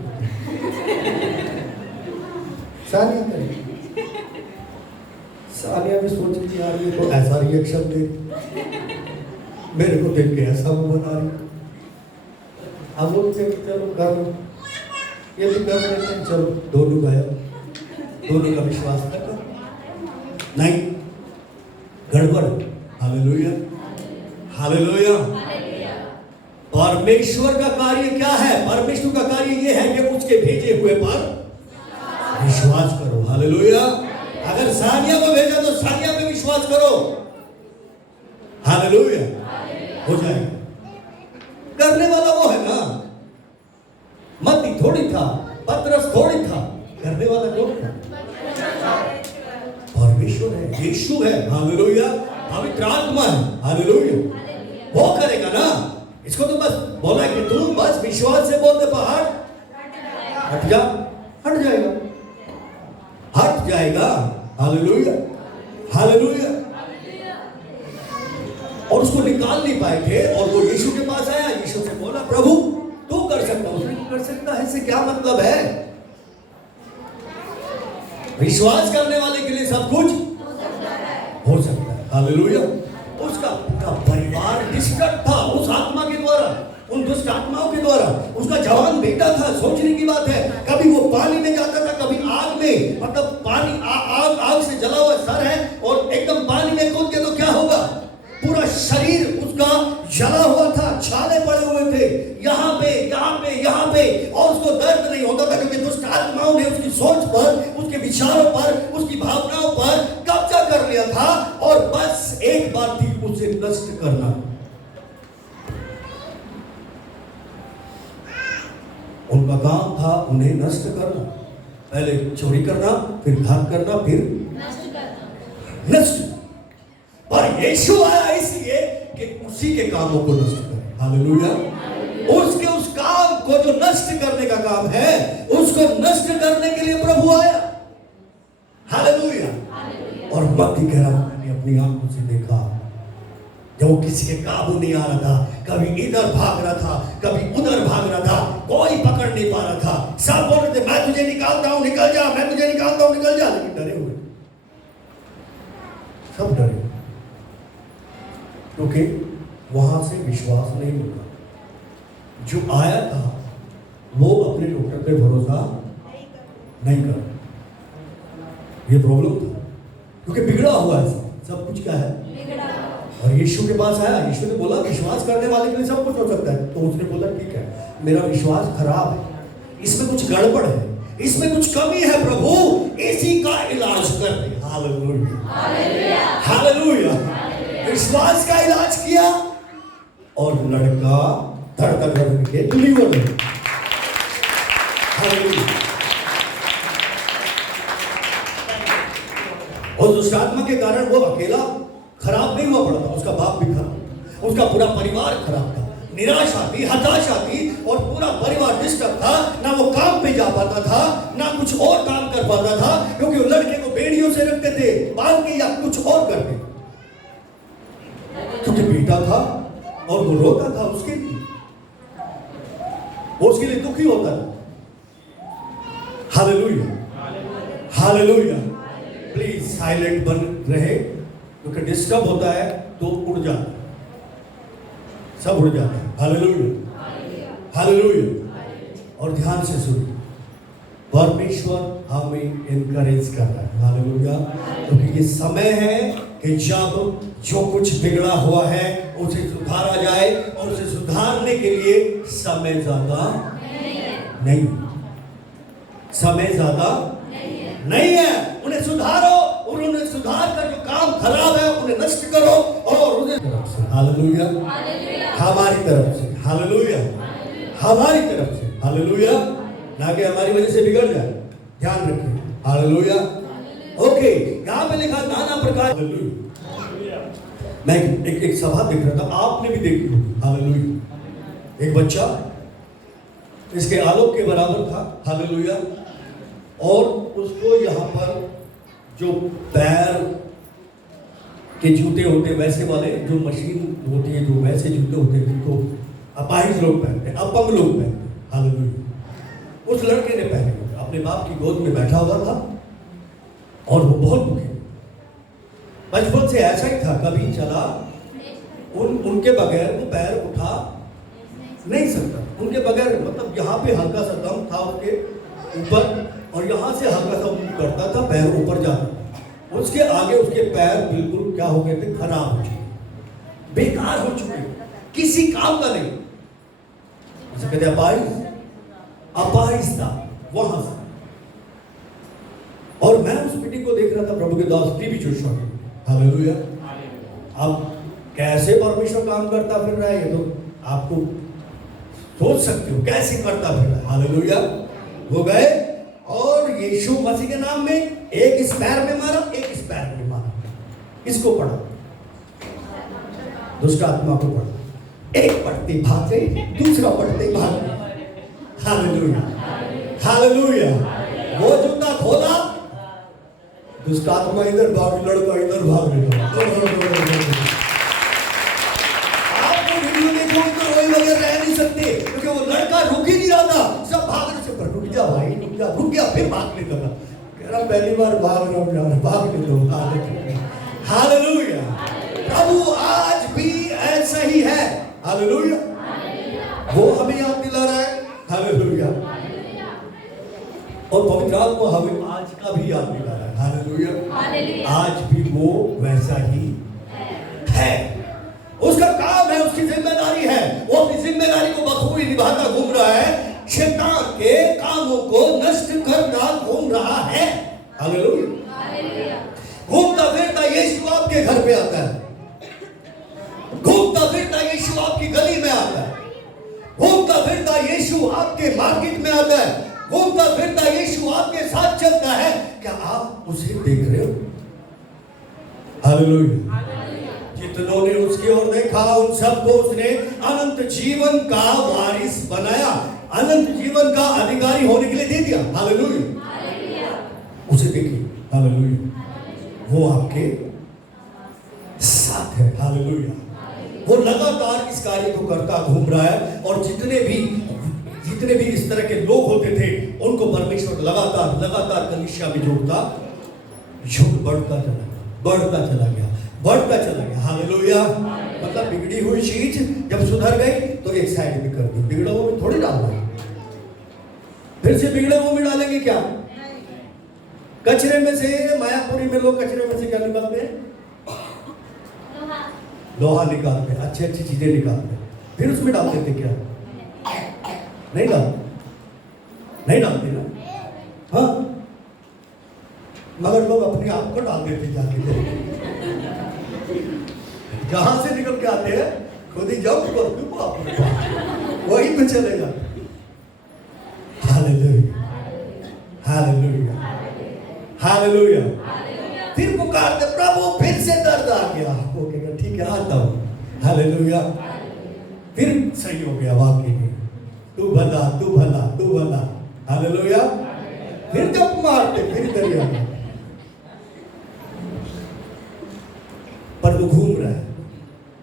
सानिया भी सोच रही यार ये तो ऐसा रिएक्शन दे, मेरे को देख के ऐसा वो बना रही। अब वो चलो कर लो, ये भी कर लेते हैं, चलो दोनों का विश्वास नहीं, गड़बड़। Hallelujah, hallelujah. परमेश्वर का कार्य क्या है? परमेश्वर का कार्य ये है कि उसके भेजे हुए पर विश्वास करो। हालेलुया। अगर सानिया को भेजा तो सानिया पे विश्वास करो। हालेलुया। हो जाएगा। करने वाला वो है ना, मत्ती थोड़ी था, पतरस थोड़ी था, करने वाला कौन था? परमेश्वर है, यीशु है। हालेलुया। पवित्र आत्मा है। हालेलुया। वो करेगा ना। इसको तो बस बोला कि तू बस विश्वास से बोल दे, पहाड़ हट जा, हट जाएगा। Hallelujah, hallelujah. और उसको निकाल नहीं पाए थे और वो यीशु के पास आया। यीशु से बोला, प्रभु तू कर सकता, उसने कर सकता है, इससे क्या मतलब है? विश्वास करने वाले के लिए सब कुछ हो सकता है। हालेलुया। उसका परिवार डिस्टर्ब था उस आत्मा के द्वारा, उन दुष्ट आत्माओं के द्वारा। उसका जवान बेटा था, सोचने की बात है। कभी वो पानी में जाता था, कभी आग में, मतलब पानी आग से जला हुआ सर है और एकदम पानी में कूद के तो क्या होगा? पूरा शरीर उसका जला हुआ था, छाले पड़े हुए थे यहाँ पे, और उसको दर्द नहीं होता था, क्योंकि दुष्ट आत्माओं ने उसकी सोच पर, उसके विचारों पर, उसकी भावनाओं पर कब्जा कर लिया था। और बस एक बात थी, उसे नष्ट करना। उनका काम था उन्हें नष्ट करना। पहले चोरी करना, फिर घात करना, फिर नष्ट। पर यीशु आया इसलिए कि उसी के कामों को नष्ट करे। हालेलुया। उसके उस काम को जो नष्ट करने का काम है, उसको नष्ट करने के लिए प्रभु आया। हालेलुया। और मत्ती कह रहा हूं, मैंने अपनी आंखों से देखा जब वो किसी के काबू नहीं आ रहा था, कभी इधर भाग रहा था, कभी उधर भाग रहा था, कोई पकड़ नहीं पा रहा था। सब बोल रहे थे मैं तुझे निकालता हूं निकल जा, मैं तुझे निकालता हूं निकल जा, लेकिन डरे हुए, सब डरे, क्योंकि वहां से विश्वास नहीं होता। जो आया था वो अपने डॉक्टर पे भरोसा नहीं कर, ये प्रॉब्लम था, क्योंकि बिगड़ा हुआ है सब कुछ। क्या है? और यीशु के पास आया, यीशु ने बोला विश्वास करने वाले के लिए सब कुछ हो सकता है। तो उसने बोला ठीक है, मेरा विश्वास खराब है, इसमें कुछ गड़बड़ है, इसमें कुछ कमी है, प्रभु इसी का इलाज कर दे। Hallelujah, hallelujah. विश्वास का इलाज किया और लड़का धड़धड़ के डिलीवर हो। हालेलुया। और दुष्ट आत्मा के कारण वो अकेला खराब नहीं हुआ पड़ा था, उसका बाप भी खराब, उसका पूरा परिवार खराब था, निराशा थी, हताशा थी, और पूरा परिवार डिस्टर्ब था। ना वो काम पे जा पाता था, ना कुछ और काम कर पाता था, क्योंकि वो लड़के को बेड़ियों से रखते थे, बांध के या कुछ और करते, क्योंकि बेटा था और वो रोता था उसके लिए, वो उसके लिए दुखी होता था। Hallelujah, hallelujah. प्लीज साइलेंट बन रहे, क्योंकि डिस्टर्ब होता है तो उड़ जाता है, सब उड़ जाता है। Hallelujah, hallelujah. और ध्यान से सुनिए, परमेश्वर हमें इनकरेज कर रहा है। हालेलुया। क्योंकि ये समय है कि जब जो कुछ बिगड़ा हुआ है उसे सुधारा जाए, और उसे सुधारने के लिए समय ज्यादा नहीं, समय ज्यादा नहीं है। उन्हें सुधारो, और उन्हें सुधार कर जो काम खराब है उन्हें नष्ट करो, और उन्हें तरफ से, हालेलुया, हमारी तरफ से, हालेलुया, हमारी तरफ से, हालेलुया, ना कि हमारी वजह से बिगड़ जाए। ध्यान रखिए, हालेलुया। ओके, यहाँ पे लिखा नाना प्रकार। हालेलुया। मैं एक सभा देख रहा था, आपने भी देखी होगी। हालेलुया। एक बच्चा इसके आलोक के बराबर था। हालेलुया। और उसको यहाँ पर जो पैर के जूते होते वैसे वाले, जो मशीन होती है, जो वैसे जूते होते हैं तो अपाहिज लोग पहनते हैं, अपंग लोग पहनते हैं। हालेलुया। उस लड़के ने पहने हुए, अपने बाप की गोद में बैठा हुआ था, और वो बहुत दुखी, बचपन से ऐसा ही था, कभी चला उनके बगैर वो पैर उठा नहीं सकता, उनके बगैर, मतलब यहाँ पे हल्का सा दम था उसके ऊपर, और यहाँ से हल्का सा मूव करता था, पैर ऊपर जाता, उसके आगे उसके पैर बिल्कुल क्या हो गए थे, खराब हो चुके, बेकार हो चुके, किसी काम का नहीं, उसे कहते अपाहिज था वहां से। और मैं उस मीटिंग को देख रहा था, प्रभु के दास टीवी जोशुआ की। हालेलुया। अब कैसे परमेश्वर काम करता फिर रहा है, ये तो आपको सोच सकते हो कैसे करता फिर रहा है। हालेलुया। वो गए और यीशु मसीह के नाम में एक इस पैर में मारा, एक इस पैर में मारा, इसको पढ़ा, दुष्ट आत्मा को पढ़ा, एक पढ़ते भाग गई, दूसरा पढ़ते भाग गई। Hallelujah, hallelujah. वो जूता खोला, दुष्ट आत्मा इधर भाग, लड़का इधर भाग गया। आपको वीडियो देखो तो रोए बगैर रह नहीं सकते, क्योंकि वो लड़का रुक ही नहीं रहा था, सब भाग रहे थे, पर रुक जा भाई, रुक जा, रुक गया, फिर भागने लगा, कह रहा पहली बार भाग रहा हूं यार, भागने दो। हालेलुया। प्रभु आज भी ऐसा ही है। हालेलुया। वो हमें याद दिला रहा है। हालेलुया। और पवित्र आत्मा हमें आज का भी याद दिला रहा है। हालेलुया। आज भी वो वैसा ही है, उसका काम है, उसकी जिम्मेदारी है, वो अपनी जिम्मेदारी को बखूबी निभाता घूम रहा है, शैतान के कामों को नष्ट करता घूम रहा है। हालेलुया। घूमता फिरता यीशु आपके घर पे आता है, घूमता फिरता यीशु आपकी गली में आता है, घूमता फिरता यीशु आपके मार्केट में आता है, घूमता फिरता यीशु आपके साथ चलता है। क्या आप उसे देख रहे हो? हालेलुया। जितनों ने उसकी ओर देखा उन सबको उसने अनंत जीवन का वारिस बनाया। अनंत जीवन का अधिकारी होने के लिए दे दिया। हालेलुया। उसे देखिए, हालेलुया, वो आपके साथ है। हालेलुया। वो लगातार इस कार्य को करता घूम रहा है, और जितने भी इस तरह के लोग होते थे उनको परमेश्वर लगातार कलीसिया में जोड़ता, युग बढ़ता चला गया। हालेलुया। मतलब बिगड़ी हुई चीज जब सुधर गई तो एक साइड में कर दी, बिगड़े हुए में थोड़ी डालना है, फिर से बिगड़े हुए में डालेंगे क्या? कचरे में से, मायापुरी में लोग कचरे में से क्या निकालते हैं? लोहा निकालते हैं, अच्छी चीजें निकालते हैं, फिर उसमें डाल देते क्या? नहीं डालते ना। हाँ, मगर लोग अपने आप को डाल देते जाके, जहां से निकल के आते हैं खुद ही जब वहीं पे चले जाते। हालेलुया। फिर पुकारते, प्रभु फिर से दर्द आ गया, वो कहेगा ठीक है आता हूं। हालेलुया। फिर सही हो गया, वाकई में तू भला। हालेलुया। फिर जब मारते फिर दरिया में, पर वो घूम रहा है,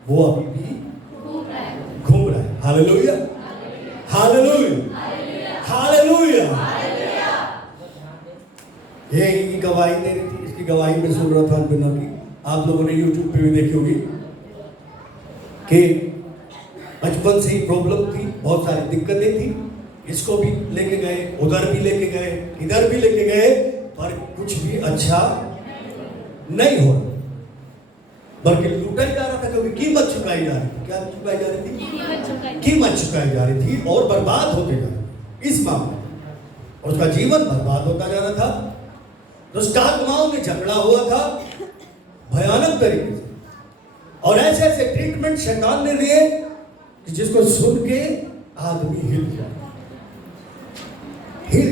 वो अभी भी घूम रहा है। हालेलुया। ये गवाही दे रही थी, इसकी गवाही में सुन रहा था बिना की, आप लोगों ने YouTube पे भी देखी होगी कि बचपन से ही प्रॉब्लम थी, बहुत सारी दिक्कतें थी, इसको भी लेके गए, उधर भी लेके गए, इधर भी लेके गए, पर कुछ भी अच्छा नहीं हो, बल्कि लूटा ही जा रहा था, क्योंकि कीमत चुकाई जा रही थी। क्या चुकाई जा रही थी? कीमत चुकाई जा रही थी, और बर्बाद होते जा रहे थे इस मामले, और उसका जीवन बर्बाद होता जा रहा था। दुष्ट आत्माओं में झगड़ा हुआ था भयानक तरीके से, और ऐसे ट्रीटमेंट शैतान ने दिए कि जिसको सुन के आदमी हिल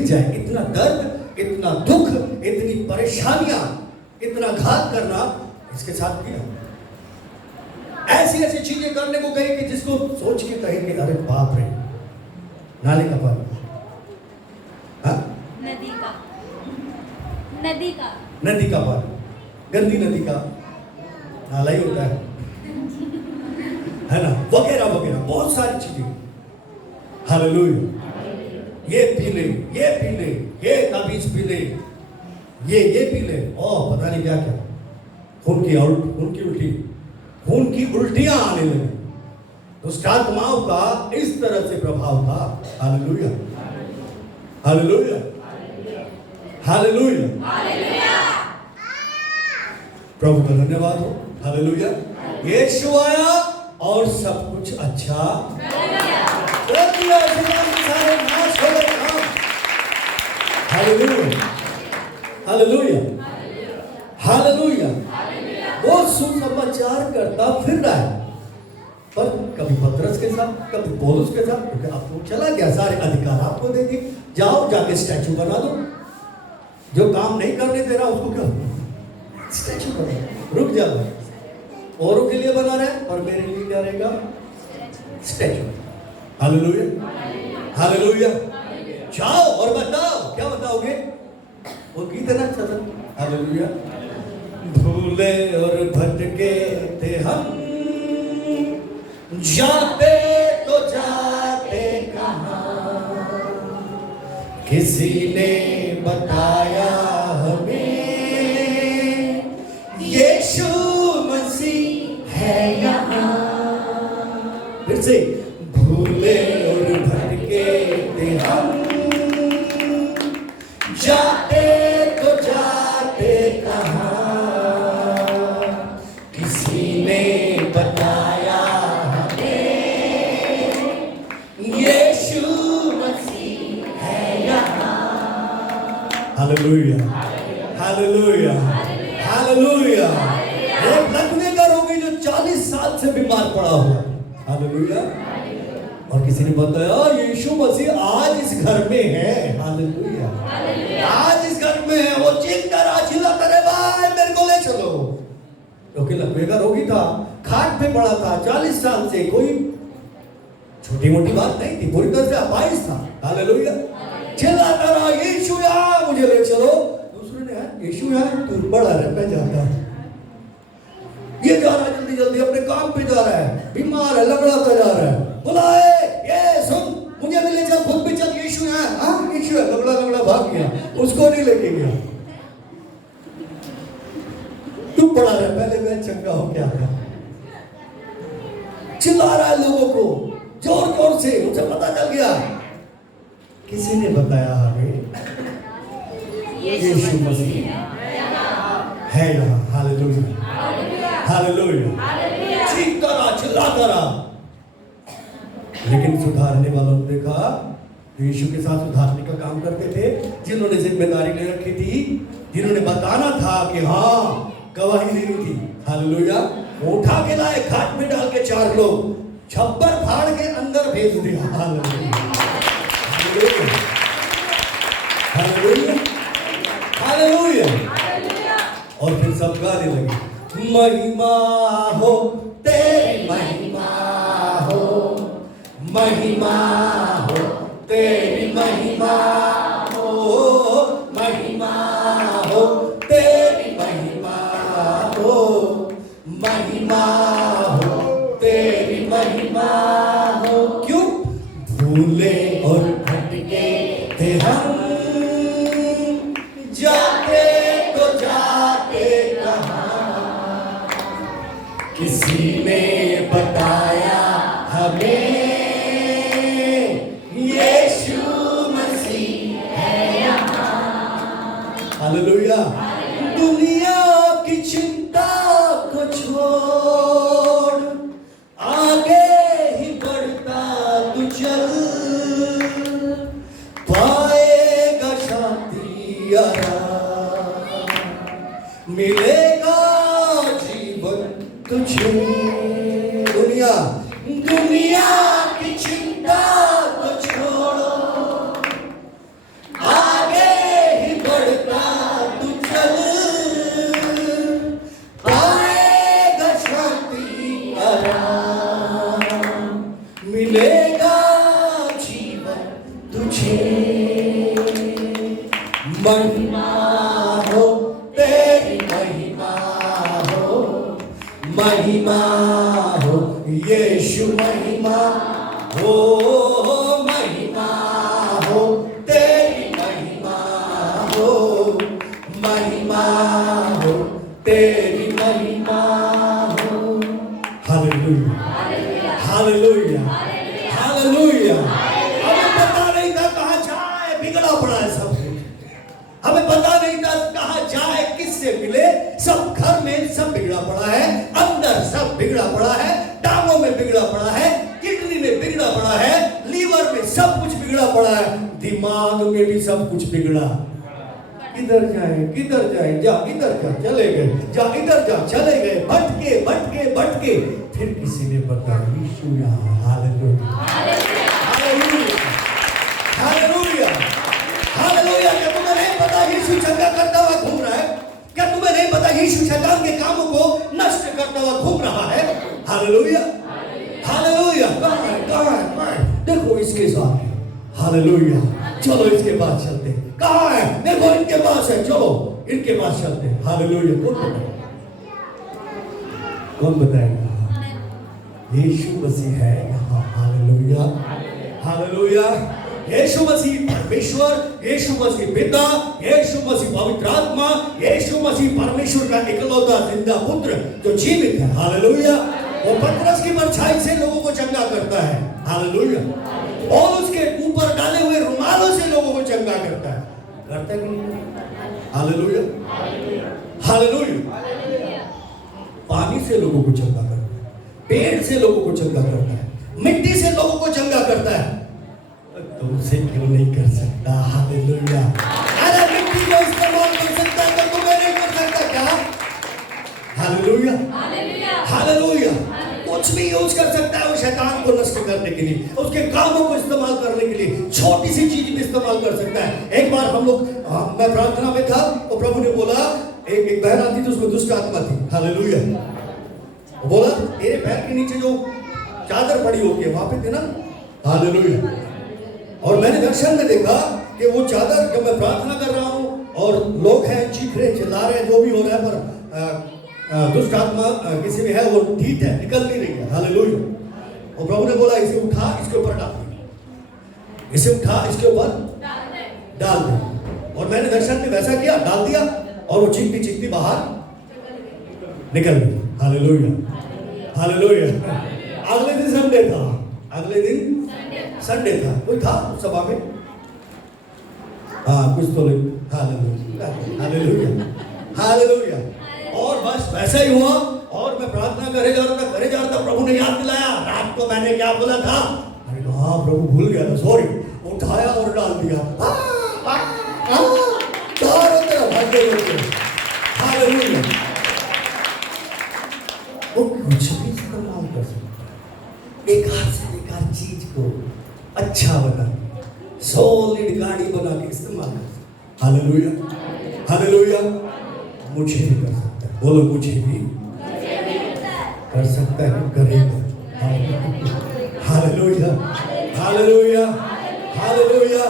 जाए। इतना दर्द, इतना दुख, इतनी परेशानियां, इतना घात करना इसके साथ किया। ऐसी चीजें करने को कही कि जिसको सोच के कहे कि अरे बाप रे, नाले का पानी, नदी का पानी, गंदी नदी का नाला ही होता है ना, वगैरह वगैरह बहुत सारी चीजें। हालेलुया। ये पी ले, ये ताबीज पी ले, ये पी ले, और पता नहीं क्या क्या, खून की उल्टियां आने लगी। दुष्ट आत्माओं का इस तरह से प्रभाव था। हालेलुया। प्रभु का धन्यवाद हो। हालेलुया। यीशु आया और सब कुछ अच्छा कर दिया, सारे नाश हो गए। हालेलुया। वो सुसमाचार करता फिर रहा है, पर कभी पतरस के साथ, कभी पौलुस के साथ, क्योंकि आपको चला गया, सारे अधिकार आपको दे दिए, जाओ जाके स्टैचू बना दो। जो काम नहीं करने दे रहा उसको क्या स्टैचू बना, रुक जाओ, औरों के लिए बना रहा है, और मेरे लिए क्या रहेगा? स्टैचू। हालेलुया। जाओ और बताओ, क्या बताओगे? वो गीत है ना, चलो। हालेलुया। भूले और भटके थे हम, जाते तो जाते कहाँ, किसी ने बताया हमें यीशु मसीह है यहाँ। फिर से, भूले और भटके थे हम, जाते तो जाते कहाँ, किसी ने बताया हमें यीशु मसीह है यहाँ। हालेलुया। एक लकवेगर हो गई जो 40 साल से बीमार पड़ा हुआ। हालेलुया। और किसी ने बताया यीशु मसीह आज इस घर में है। हालेलुया। आज इस घर में है। वो चिल्ला करे, भाई मेरे को ले चलो, क्योंकि लकवेगा रोगी था, खाट पे पड़ा था 40 साल से, कोई छोटी मोटी बात नहीं थी, पूरी तरह से अपाइज था। हालेलुया। चिल्लाता रहा, यीशु यहाँ मुझे ले चलो। दूसरे ने, यीशु यहाँ, तू बड़ा है, मैं जाता हूँ। ये जा रहा है जल्दी जल्दी, अपने काम पे जा रहा है, बीमार है, लंगड़ाता जा रहा है। बुलाए, ये सुन, मुझे भी ले चल, खुद भी चल, यीशु यहाँ। हाँ यीशु है, लंगड़ा लंगड़ा भाग गया, उसको नहीं लेके गया। तू पड़ा रहा, पहले मैं चंगा हो क्या था। चिल्ला रहा है लोगों को जोर जोर से, उसे पता चल गया। किसी ने बताया हमें यीशु मसीह है यहाँ। Hallelujah, hallelujah. चीखता रहा, चिल्लाता रहा। लेकिन सुधारने वालों ने देखा, यीशु के साथ सुधारने का काम करते थे, जिन्होंने जिम्मेदारी ले रखी थी, जिन्होंने बताना था कि हाँ गवाही देनी थी। हालेलुया। उठा के लाए, खाट में डाल के 4 लोग, छप्पर फाड़ के अंदर भेज दिया। Hallelujah, hallelujah, hallelujah. और फिर सब गाने लगे, महिमा हो तेरी, महिमा हो, महिमा हो तेरी, महिमा हो, महिमा हो तेरी, महिमा हो, महिमा हो तेरी, महिमा हो। क्यों? भूले और भटके थे हम, जाते तो जाते कहाँ, किसी ने बताया हमें यीशु मसीह है यहाँ। हालेलुया। दुनिया की चिंता को छोड़, आगे ही बढ़ता तू चल, पाएगा शांति आराम, मिलेगा जीवन तुझे। दुनिया की चिंता को छोड़ो, आगे ही बढ़ता तू चल, पाएगा शांति आराम, मिलेगा जीवन तुझे। महिमा हो तेरी, महिमा हो, महिमा हो यीशु, महिमा हो, महिमा हो तेरी, महिमा हो, महिमा हो तेरी, महिमा हो। Hallelujah, hallelujah, hallelujah. हमें पता नहीं था कहाँ जाए, बिगड़ा पड़ा है सब कुछ। हमें पता नहीं था कहाँ जाए, किससे मिले। सब घर में सब बिगड़ा पड़ा है, अंदर सब बिगड़ा पड़ा है, टांगों में बिगड़ा पड़ा है, किडनी में बिगड़ा पड़ा है, लीवर में सब कुछ बिगड़ा पड़ा है, दिमाग में भी सब कुछ बिगड़ा। किधर जाए, किधर जाए, जा इधर जा, चले गए, जा इधर जा, चले गए, भटके भटके भटके। फिर किसी ने बताया यीशु यहाँ। Hallelujah, hallelujah, hallelujah, hallelujah. क्या तुम्हें नहीं पता यीशु चंगा करता हुआ घूम रहा है? क्या तुम्हें नहीं पता यीशु शैतान के कामों को नष्ट करता हुआ घूम रहा है? Hallelujah, hallelujah. कहाँ है? देखो इसके साथ है। हालेलुया। चलो इसके पास चलते हैं। कहाँ है? देखो इनके पास है, चलो इनके पास चलते हैं। हालेलुया। कौन बताएगा? यीशु मसीह है यहाँ। Hallelujah, hallelujah. यीशु मसीह परमेश्वर, यीशु मसीह पिता, यीशु मसीह पवित्र आत्मा, यीशु मसीह परमेश्वर का इकलौता जिंदा पुत्र जो जीवित है। हालेलुया। वो पतरस की परछाई से लोगों को चंगा करता है। हालेलुया। और उसके ऊपर डाले हुए रुमालों से लोगों को चंगा करता है। करता है नहीं? Hallelujah, hallelujah. पानी से लोगों को चंगा करता है, पेड़ से लोगों को चंगा करता है, मिट्टी से लोगों को चंगा करता है। तुमसे क्यों नहीं कर सकता? हालेलुया। अरे मिट्टी को इस्तेमाल कर सकता है तो तुम्हें नहीं कर सकता क्या? Hallelujah, hallelujah. कुछ भी यूज कर सकता है वो शैतान को नष्ट करने के लिए, उसके कामों को इस्तेमाल करने के लिए, छोटी सी चीज भी इस्तेमाल कर सकता है। एक बार हम लोग, मैं प्रार्थना में था तो प्रभु ने बोला, एक बहन आती थी, उसमें दुष्ट आत्मा थी। हालेलुया। बोला तेरे पैर के नीचे जो चादर पड़ी होती है वहां पे थे ना, हालेलुया। और मैंने दर्शन में देखा कि वो चादर, जब मैं प्रार्थना कर रहा हूँ और लोग हैं चीख रहे चिल्ला रहे, जो भी हो रहा है, पर दुष्ट आत्मा किसी में है, वो ठीक है, निकल नहीं रही है। हालेलुया। और प्रभु ने बोला इसे उठा, इसके ऊपर डाल दे, इसे उठा, इसके ऊपर डाल दे। और मैंने दर्शन में वैसा किया, डाल दिया, और वो चीखती चीखती बाहर निकल गई। Hallelujah, hallelujah. अगले दिन संडे था, अगले दिन संडे था, कोई था उस सभा में? हाँ, कुछ तो नहीं। Hallelujah, hallelujah, hallelujah. और बस वैसा ही हुआ, और मैं प्रार्थना करे जा रहा था, प्रभु ने याद दिलाया, रात को मैंने क्या बोला था। अरे हाँ प्रभु, भूल गया था, सॉरी। उठाया और डाल दिया, चारों तरफ भागे होते। हालेलुया। वो कुछ भी इस्तेमाल कर सकता है, बेकार से बेकार चीज को अच्छा बना, सॉलिड गाड़ी बना के इस्तेमाल कर सकता है। Hallelujah, hallelujah. मुझे भी कर सकता है, बोलो मुझे भी कर सकता है, करेगा। Hallelujah, hallelujah, hallelujah.